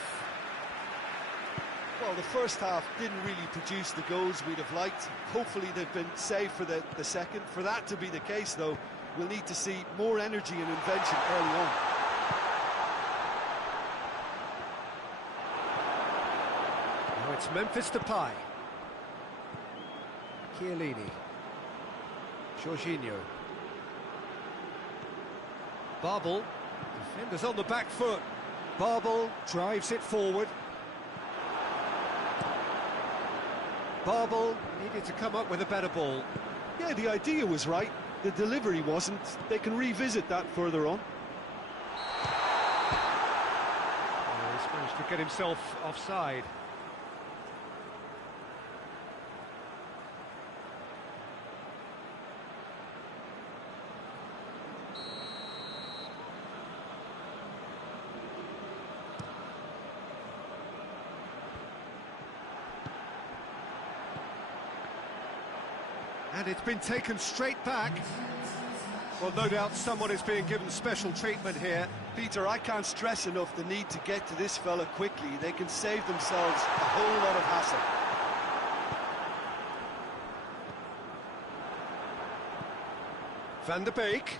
Well, the first half didn't really produce the goals we'd have liked. Hopefully they've been saved for the second. For that to be the case, though, we'll need to see more energy and invention early on. Now it's Memphis Depay. Chiellini. Jorginho. Babel. Defenders on the back foot. Babel drives it forward. Babel needed to come up with a better ball. Yeah, the idea was right. The delivery wasn't. They can revisit that further on. Oh, he's managed to get himself offside. And it's been taken straight back. Well, no doubt someone is being given special treatment here. Peter, I can't stress enough the need to get to this fella quickly. They can save themselves a whole lot of hassle. Van der Beek.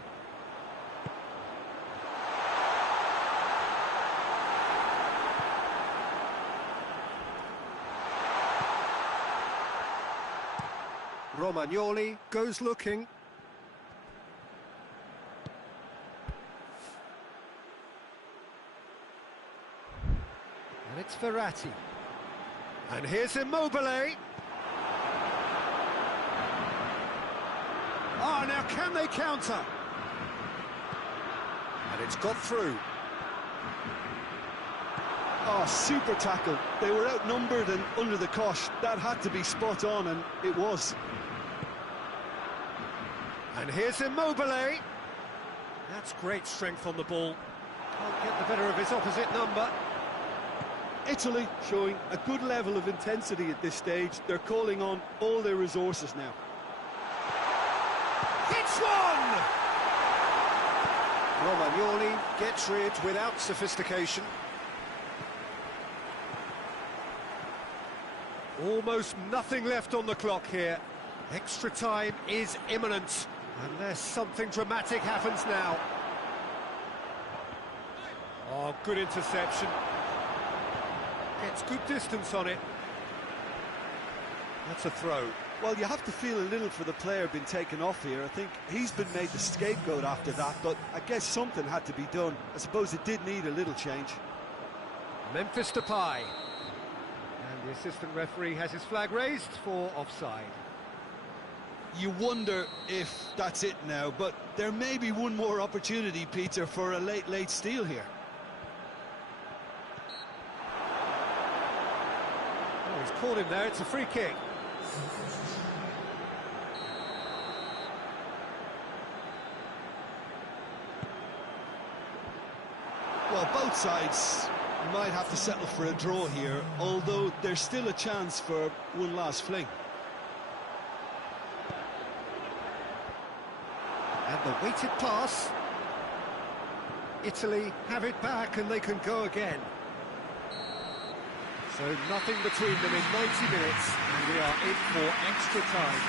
Romagnoli goes looking. And it's Verratti. And here's Immobile. Ah, now can they counter? And it's got through. Oh, super tackle. They were outnumbered and under the cosh. That had to be spot on, and it was. And here's Immobile. That's great strength on the ball. Can't get the better of his opposite number. Italy showing a good level of intensity at this stage. They're calling on all their resources now. Hits one! Romagnoli gets rid without sophistication. Almost nothing left on the clock here. Extra time is imminent, unless something dramatic happens now. Oh, good interception. Gets good distance on it. That's a throw. Well, you have to feel a little for the player being taken off here. I think he's been made the scapegoat after that, but I guess something had to be done. I suppose it did need a little change. Memphis Depay. And the assistant referee has his flag raised for offside. You wonder if that's it now, but there may be one more opportunity, Peter, for a late steal here. Oh, he's caught him there, it's a free kick. Well, both sides might have to settle for a draw here, although there's still a chance for one last fling. And the weighted pass. Italy have it back and they can go again. So nothing between them in 90 minutes, and we are in for extra time.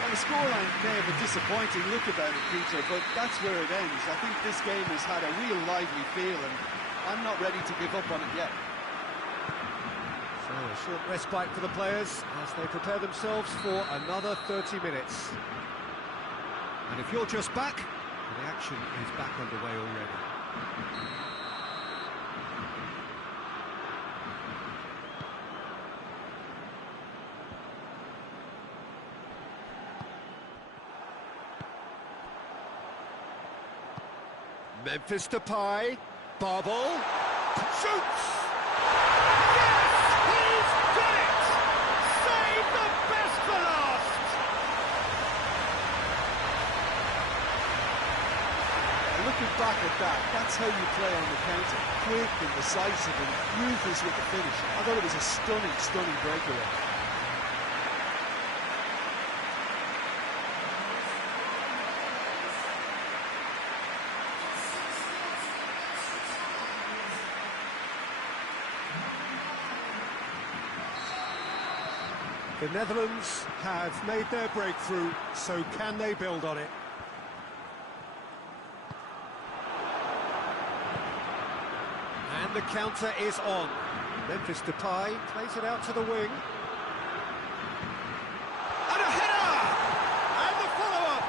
Well, the scoreline may have a disappointing look about it, Peter, but that's where it ends. I think this game has had a real lively feel, and I'm not ready to give up on it yet. So a short respite for the players as they prepare themselves for another 30 minutes. And if you're just back, the action is back underway already. Memphis Depay, Babel, shoots! Yes, he's got it! Save the best for last! Looking back at that, that's how you play on the counter. Quick and decisive and ruthless with the finish. I thought it was a stunning breakaway. The Netherlands have made their breakthrough, so can they build on it? And the counter is on. Memphis Depay plays it out to the wing. And a header! And the follow-up!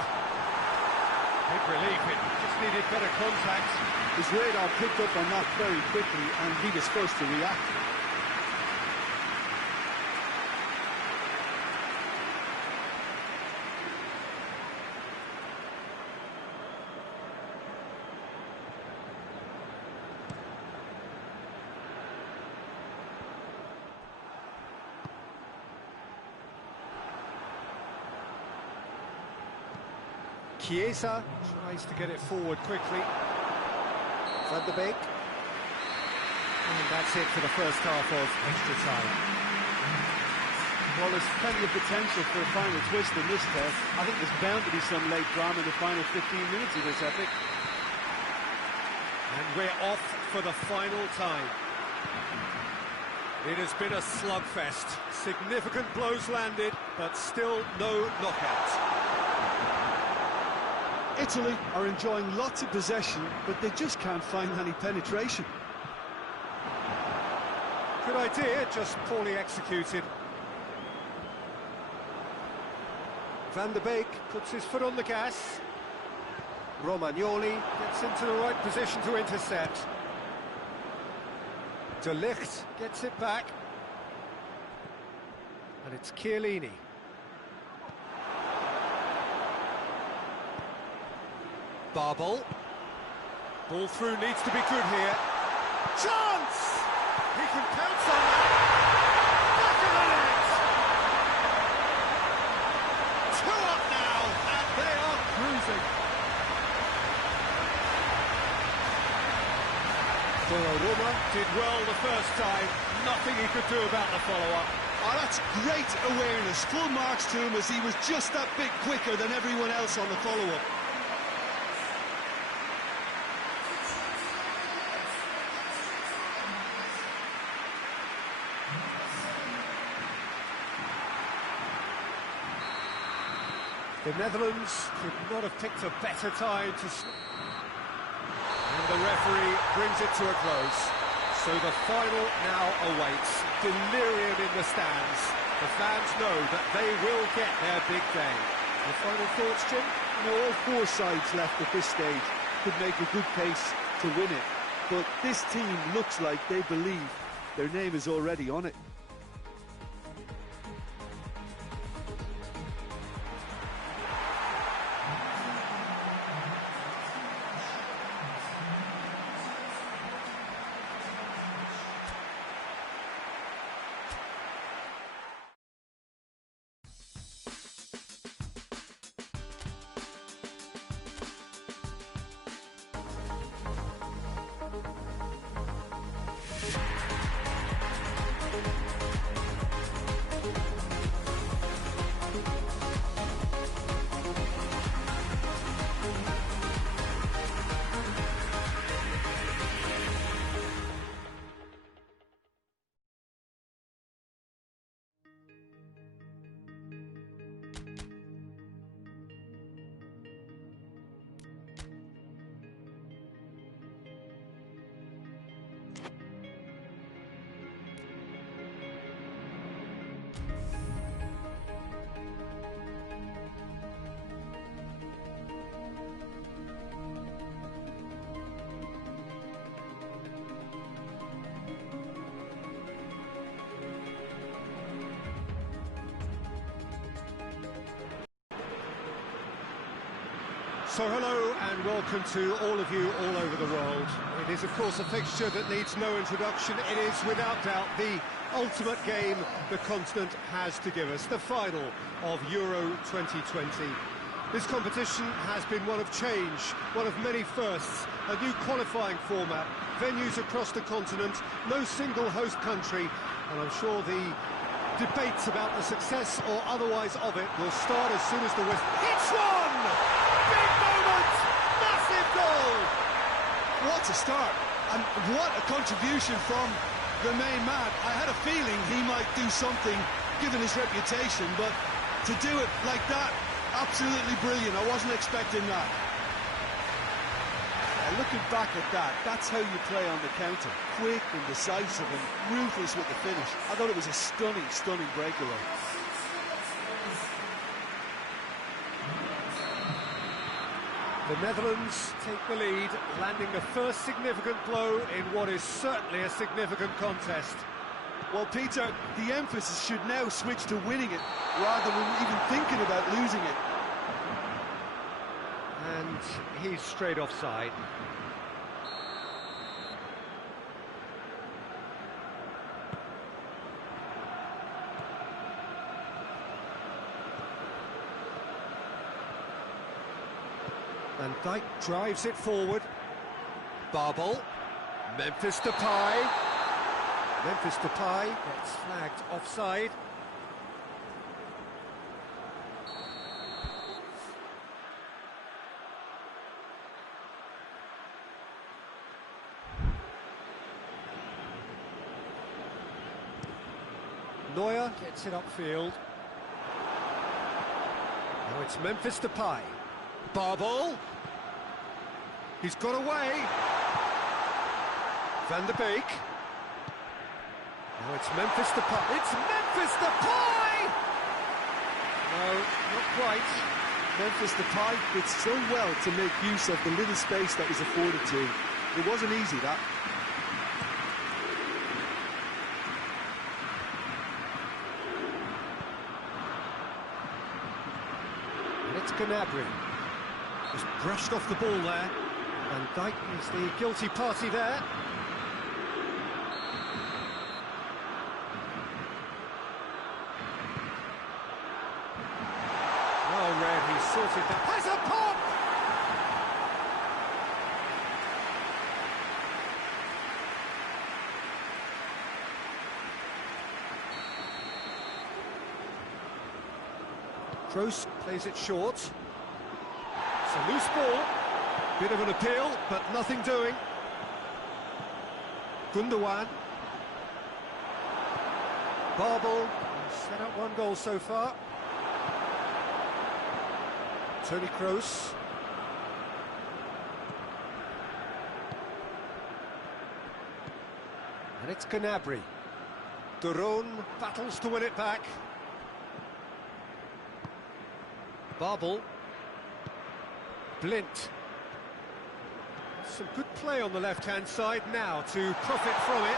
Big relief, it just needed better contact. His radar picked up on that very quickly, and he was first to react. Chiesa tries to get it forward quickly. Van de Beek. And that's it for the first half of extra time. Well, there's plenty of potential for a final twist in this test. I think there's bound to be some late drama in the final 15 minutes of this epic. And we're off for the final time. It has been a slugfest. Significant blows landed, but still no knockout. Italy are enjoying lots of possession, but they just can't find any penetration. Good idea, just poorly executed. Van de Beek puts his foot on the gas. Romagnoli gets into the right position to intercept. De Ligt gets it back. And it's Chiellini. Barbel. Ball through needs to be good here. Chance! He can pounce on that. Back of the net! 2 up now, and they are cruising. Donnarumma did well the first time. Nothing he could do about the follow-up. Oh, that's great awareness. Full marks to him as he was just that bit quicker than everyone else on the follow-up. The Netherlands could not have picked a better time to... And the referee brings it to a close. So the final now awaits. Delirium in the stands. The fans know that they will get their big day. The final thoughts, Jim? All 4 sides left at this stage could make a good case to win it. But this team looks like they believe their name is already on it. So hello and welcome to all of you all over the world. It is of course a fixture that needs no introduction. It is without doubt the ultimate game the continent has to give us, the final of Euro 2020. This competition has been one of change, one of many firsts, a new qualifying format, venues across the continent, no single host country, and I'm sure the debates about the success or otherwise of it will start as soon as the whistle hits one! Big moment! Massive goal! What a start, and what a contribution from the main man. I had a feeling he might do something given his reputation, but to do it like that, absolutely brilliant. I wasn't expecting that. Looking back at that, that's how you play on the counter. Quick and decisive and ruthless with the finish. I thought it was a stunning, stunning breakaway. The Netherlands take the lead, landing the first significant blow in what is certainly a significant contest. Well, Peter, the emphasis should now switch to winning it, rather than even thinking about losing it. And he's straight offside. Van Dijk drives it forward. Barbel. Memphis Depay. Memphis Depay gets flagged offside. Neuer gets it upfield. Now it's Memphis Depay. Barbel. He's got away. Van der Beek. Now it's Memphis Depay. It's Memphis Depay! No, not quite. Memphis Depay did so well to make use of the little space that was afforded to him. It wasn't easy, that. And it's Gnabry. Just brushed off the ball there. Van Dijk is the guilty party there. Well read, he sorted that. Has a pop! Kroos plays it short. It's a loose ball. Bit of an appeal, but nothing doing. Gundogan. Barbel. Set up one goal so far. Toni Kroos. And it's Gnabry. De Roon battles to win it back. Barbel. Blint. Some good play on the left-hand side now to profit from it.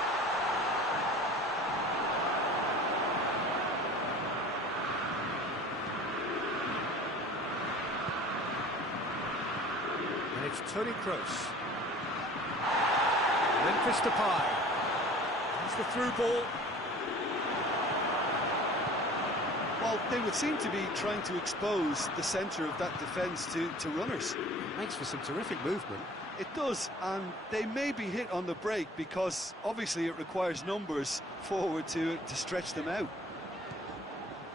And it's Toni Kroos. Memphis Depay. That's the through ball. Well, they would seem to be trying to expose the centre of that defence to runners. Makes for some terrific movement. It does, and they may be hit on the break because obviously it requires numbers forward to stretch them out.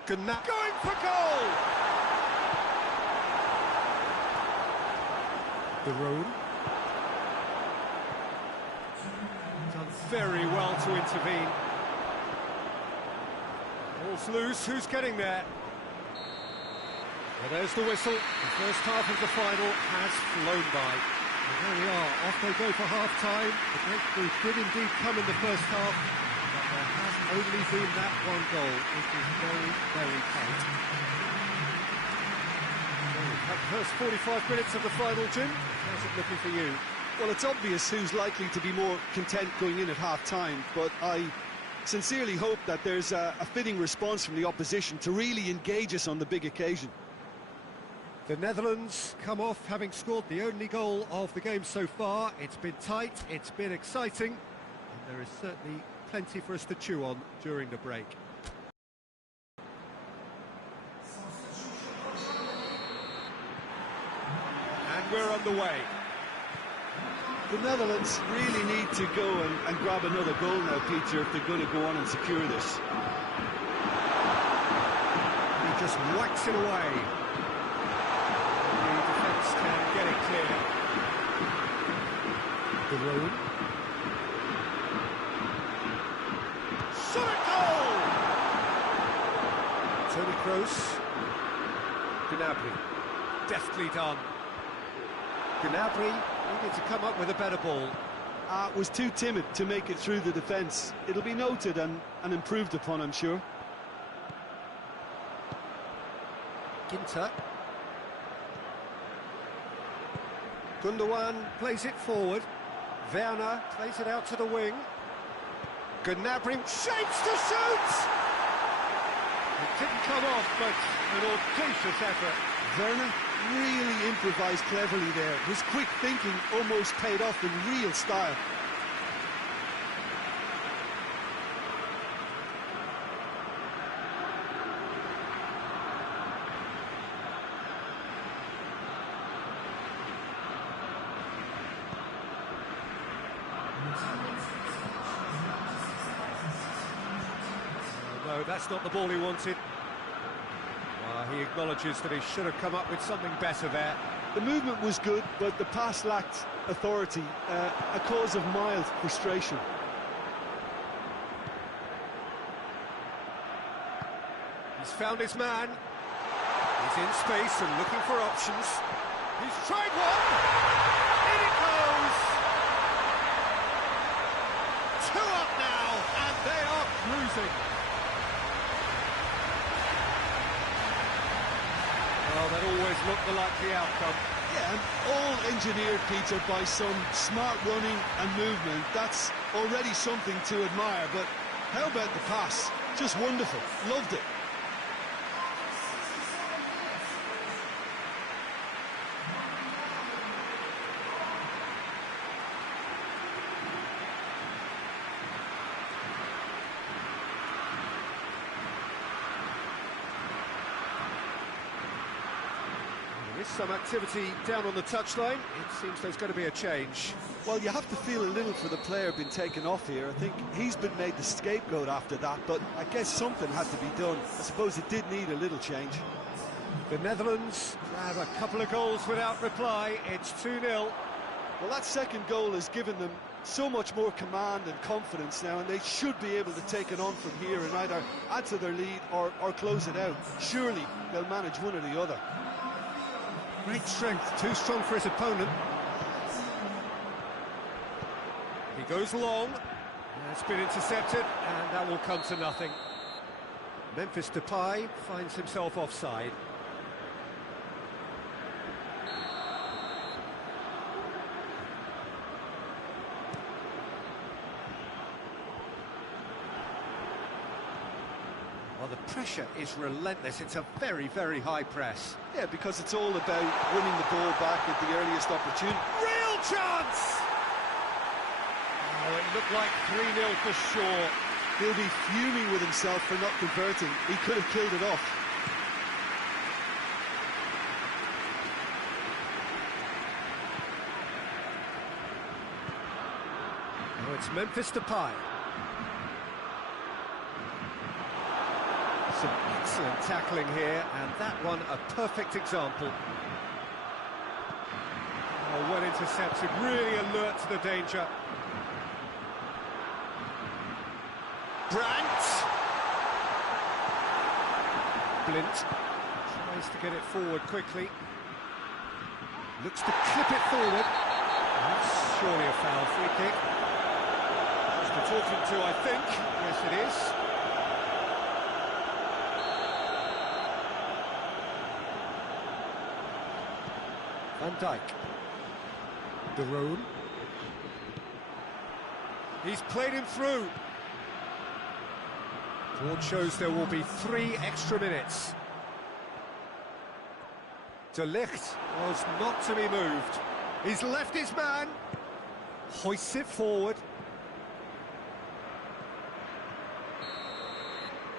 Going for goal! De Roon. Done very well to intervene. Ball's loose, who's getting there? Well, there's the whistle. The first half of the final has flown by. And there we are, off they go for half-time. The breakthrough did indeed come in the first half, but there has only been that one goal. It is very, very tight. So we've had the first 45 minutes of the final, Jim. How's it looking for you? Well, it's obvious who's likely to be more content going in at half-time, but I sincerely hope that there's a fitting response from the opposition to really engage us on the big occasion. The Netherlands come off having scored the only goal of the game so far. It's been tight, it's been exciting, and there is certainly plenty for us to chew on during the break. And we're underway. The Netherlands really need to go and grab another goal now, Peter, if they're going to go on and secure this. He just whacks it away. The defence can get it clear. De Roon. Shot goal! Kroos. Gnabry. Deftly done. Gnabry needed to come up with a better ball. Was too timid to make it through the defence. It'll be noted and improved upon, I'm sure. Ginter. Gundogan plays it forward. Werner plays it out to the wing. Gnabry shapes to shoot! It didn't come off, but an audacious effort. Werner really improvised cleverly there. His quick thinking almost paid off in real style. No, that's not the ball he wanted. He acknowledges that he should have come up with something better there. The movement was good, but the pass lacked authority, a cause of mild frustration. He's found his man. He's in space and looking for options. He's tried one! In it goes! 2 up now, and they are cruising. Well, that always looked the likely outcome. Yeah, and all engineered, Peter, by some smart running and movement. That's already something to admire, but how about the pass? Just wonderful. Loved it. Some activity down on the touchline. It seems there's going to be a change. Well, you have to feel a little for the player being taken off here. I think he's been made the scapegoat after that, but I guess something had to be done. I suppose it did need a little change. The Netherlands grab a couple of goals without reply. It's 2-0. Well, that second goal has given them so much more command and confidence now, and they should be able to take it on from here and either add to their lead or close it out. Surely they'll manage one or the other. Great strength, too strong for his opponent. He goes long, it's been intercepted, and that will come to nothing. Memphis Depay finds himself offside. Well, the pressure is relentless. It's a very, very high press. Yeah, because it's all about winning the ball back at the earliest opportunity. Real chance! Oh, it looked like 3-0 for sure. He'll be fuming with himself for not converting. He could have killed it off. Oh, it's Memphis Depay. Some excellent tackling here, and that one a perfect example. Oh, well intercepted, really alert to the danger. Brandt! Blint tries to get it forward quickly. Looks to clip it forward. That's surely a foul. Free kick. Just the talking to, I think. Yes, it is. Van Dijk. De Roon. He's played him through. Board shows there will be 3 extra minutes. De Ligt was not to be moved. He's left his man. Hoists it forward.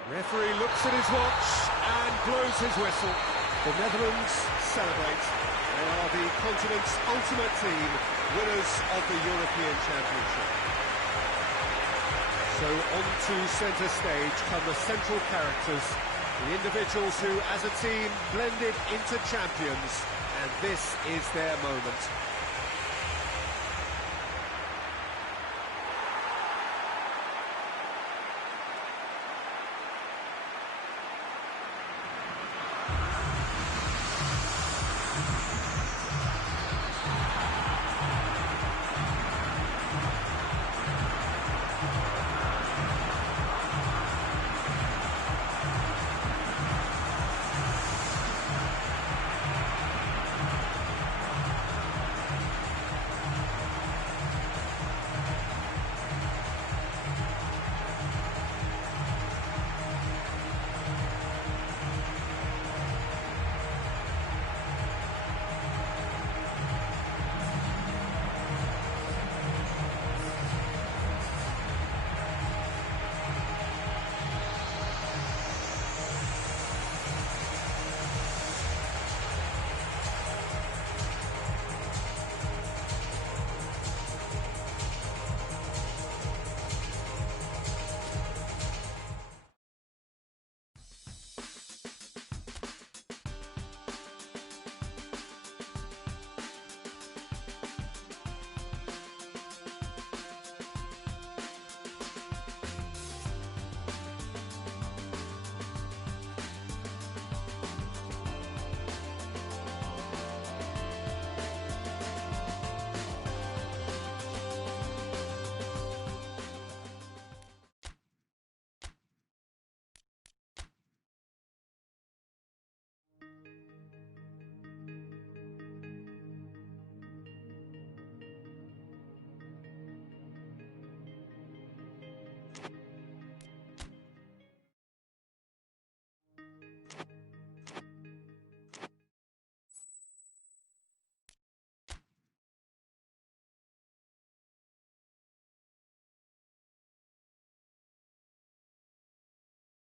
Referee looks at his watch and blows his whistle. The Netherlands celebrate. They are the continent's ultimate team, winners of the European Championship. So onto centre stage come the central characters, the individuals who, as a team, blended into champions, and this is their moment.